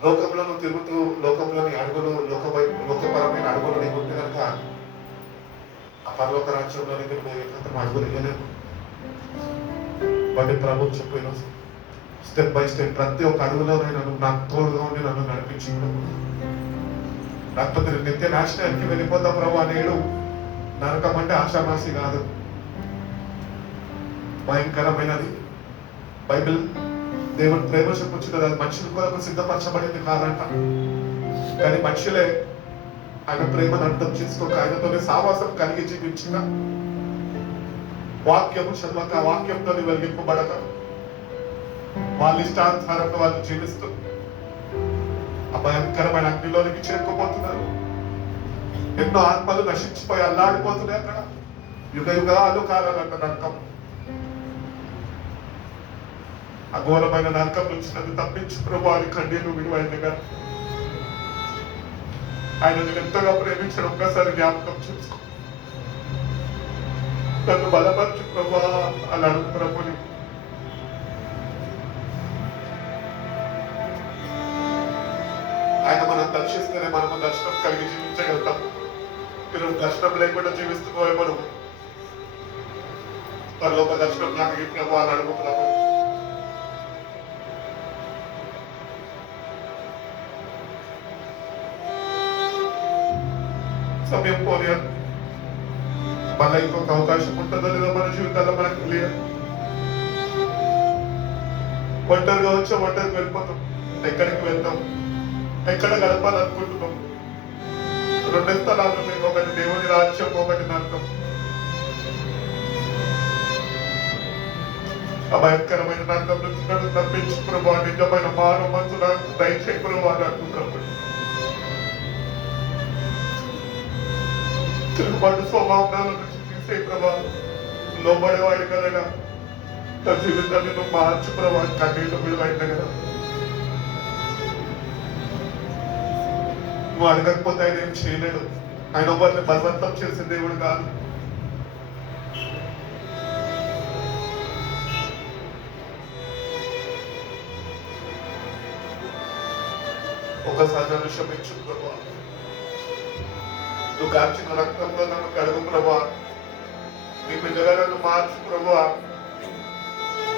లోకంలో నువ్వు తిరుగుతూ లోకంలోని అడుగులు లోకపరమైన అడుగులు నీకు ఉంటే కనుక ఆ పరలోక రాజ్యంలోనికి నువ్వు అడుగులు ఇవ్వలేవు. వాటి ప్రభు చెప్పు ఈరోజు స్టెప్ బై స్టెప్ ప్రతి ఒక్క అడుగులో నేను నాకు తోడుగా ఉండి నన్ను నడిపించింది. లేకపోతే నిత్య నాశనానికి వెళ్ళిపోతా ప్రభు అనేడు. నరకం అంటే ఆషామాషి కాదు, భయంకరమైనది. బైబిల్ దేవుడు ప్రేమ చెప్పొచ్చు కదా, మనుషుల కొరకు సిద్ధపరచబడింది కాదంట. కానీ మనుషులే ఆయన ప్రేమను అర్థం చేసుకోక ఆయనతోనే సావాసం కలిగి జీవించిన వాక్యము చదవక, వాక్యంతో వెలిగింపబడక, వాళ్ళ ఇష్టానుసారంగా వాళ్ళు జీవిస్తూ ఆ భయంకరమైన అగ్నిలోనికి చేరుకోబోతున్నారు. ఎన్నో ఆత్మలు నశించిపోయి అల్లాడిపోతున్నాయి అక్కడ. యుగ యుగాలు కాలాలంట నరకం. అఘోరమైన నరకం నుంచి నన్ను తప్పించి ప్రభు అని కన్నీళ్లు విలువైనగా ఆయన నేను ఎంతగా ప్రేమించడం ఒక్కసారి జ్ఞాపకం చేసుకో. నన్ను బలపరచు ప్రభు అని అడుగు ప్రభుని. ఆయన మనం దర్శిస్తేనే మనము దర్శనం కలిగి జీవించగలుగుతాం. మీరు దర్శనం లేకుండా జీవిస్తున్నావు మనం. పరలోక దర్శనం నాకు ప్రభు అని అడుగుతున్నాము. సమయం పోలేదు. మళ్ళీ ఇంకొక అవకాశం ఉంటుందో లేదో మన జీవితాల్లో మనకు తెలియదు. ఒంటరిగా వచ్చా ఒంటరికి వెళ్ళిపోతాం. ఎక్కడికి వెళ్తాం, ఎక్కడ గడపాలనుకుంటున్నాం. రెండు స్థలాలు ఉన్నాయి, ఒకటి దేవుని రాజ్యం, ఒకటి నరకం. ఆ భయంకరమైన నరకం నుంచి నన్ను తప్పించు ప్రభు. నిజమైన మానవ మనసు నాకు దయచేయి ప్రభు అని అనుకుంటున్నాం. తిరుగుబాటు స్వభావాల నుంచి తీసే ప్రభా, లోబడేవాడి కదా తన జీవితాన్ని నువ్వు మార్చు ప్రభా. కన్నీళ్ళు విలువైన కదా నువ్వు అడగకపోతే ఆయన ఏం చేయలేడు. ఆయన వారిని బలవంతం చేసే దేవుడు కాదు. ఒకసారి నన్ను క్షమించు ప్రభా. నువ్వు కాల్చిన రక్తంలో నన్ను కడుగు ప్రభా. నీ బిడ్డగా నన్ను మార్చు ప్రభా.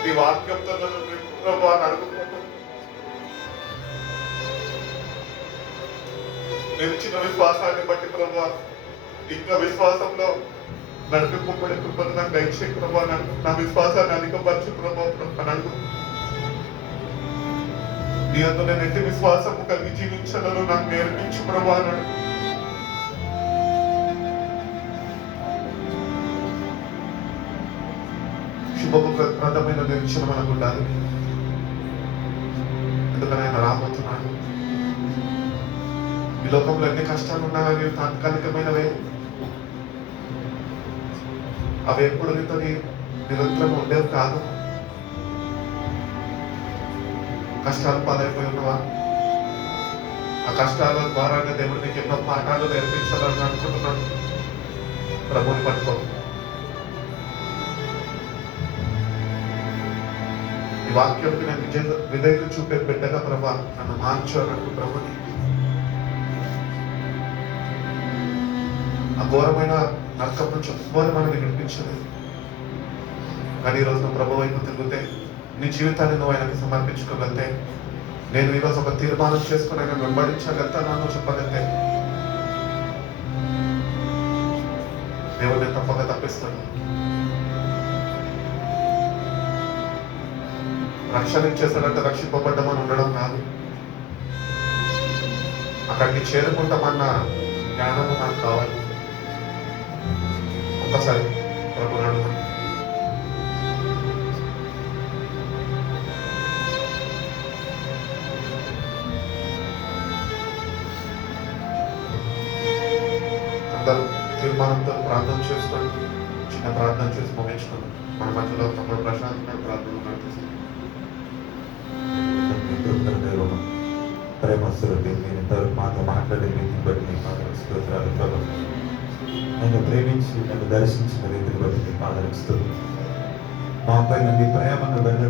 నీ వాక్యంతో నన్ను నింపు ప్రభా అని అడుగు ప్రభు. నిలిచిన విశ్వాసాన్ని బట్టి ప్రభా, ఇంకా విశ్వాసంలో నడిపింపబడే కృపను నాకు దయచేయి ప్రభా. నా విశ్వాసాన్ని అధికపరచు ప్రభా అని అడుగు. నీ అందు నేను ఎట్టి విశ్వాసము కలిగి జీవించలను నాకు నేర్పించు ప్రభా అని అడుగు. శుభప్రదమైన నిరీక్షణ మనకు ఉండాలి. ఎందుకని ఆయన రాబోతున్నాడు. ఈ లోకంలో ఎన్ని కష్టాలు ఉన్నా కానీ తాత్కాలికమైనవే. అవి ఎప్పుడు నీతో నిరంతరం ఉండేవి కాదు. కష్టాలు పాలైపోయి ఉన్నవా? ఆ కష్టాల ద్వారానే దేవుడు నీకు ఎన్నో పాఠాలు నేర్పించాలని అనుకుంటున్నాడు. ప్రభుని పట్టుకో. ఈ వాక్యంకి నేను విధేయత చూపే బిడ్డగా ప్రభా నన్ను మార్చు అన్నట్టు ప్రభుని ఆ ఘోరమైన నరకం నుంచి ఒక్కరు మనల్ని వినిపించలేదు. కానీ ఈ రోజున ప్రభు వైపు తిరిగితే నీ జీవితాన్ని నువ్వు ఆయనకి సమర్పించుకోగలితే, నేను ఈరోజు ఒక తీర్మానం చేసుకుని ఆయన వెంబడించగలుగుతాను చెప్పగలితే, దేవుడిని తప్పక తప్పిస్తాడు. రక్షణ ఇచ్చేస్తాడంటే రక్షింపబడ్డమని ఉండడం కాదు, అక్కడికి చేరుకుంటామన్న జ్ఞానము నాకు కావాలి. ఒక్కసారి ప్రభుని అడుగుతాను. అందరూ తీర్మానంతో ప్రార్థన చేసుకోండి. చిన్న ప్రార్థన చేసి ముగించుకోండి. మన మధ్యలో తమ్ముడు ప్రశాంత్ ప్రార్థన నడిపిస్తాం. ప్రేమస్తులకి మీరు ఇంతవరకు మాతో మాట్లాడే రీతిని బట్టి మీ పాదలకు స్తోత్రాలు ప్రభు. నన్ను ప్రేమించి నన్ను దర్శించిన రీతిని బట్టి మీ పాదలకు స్తోత్రం. మాపై నుండి ప్రేమను వెల్లడి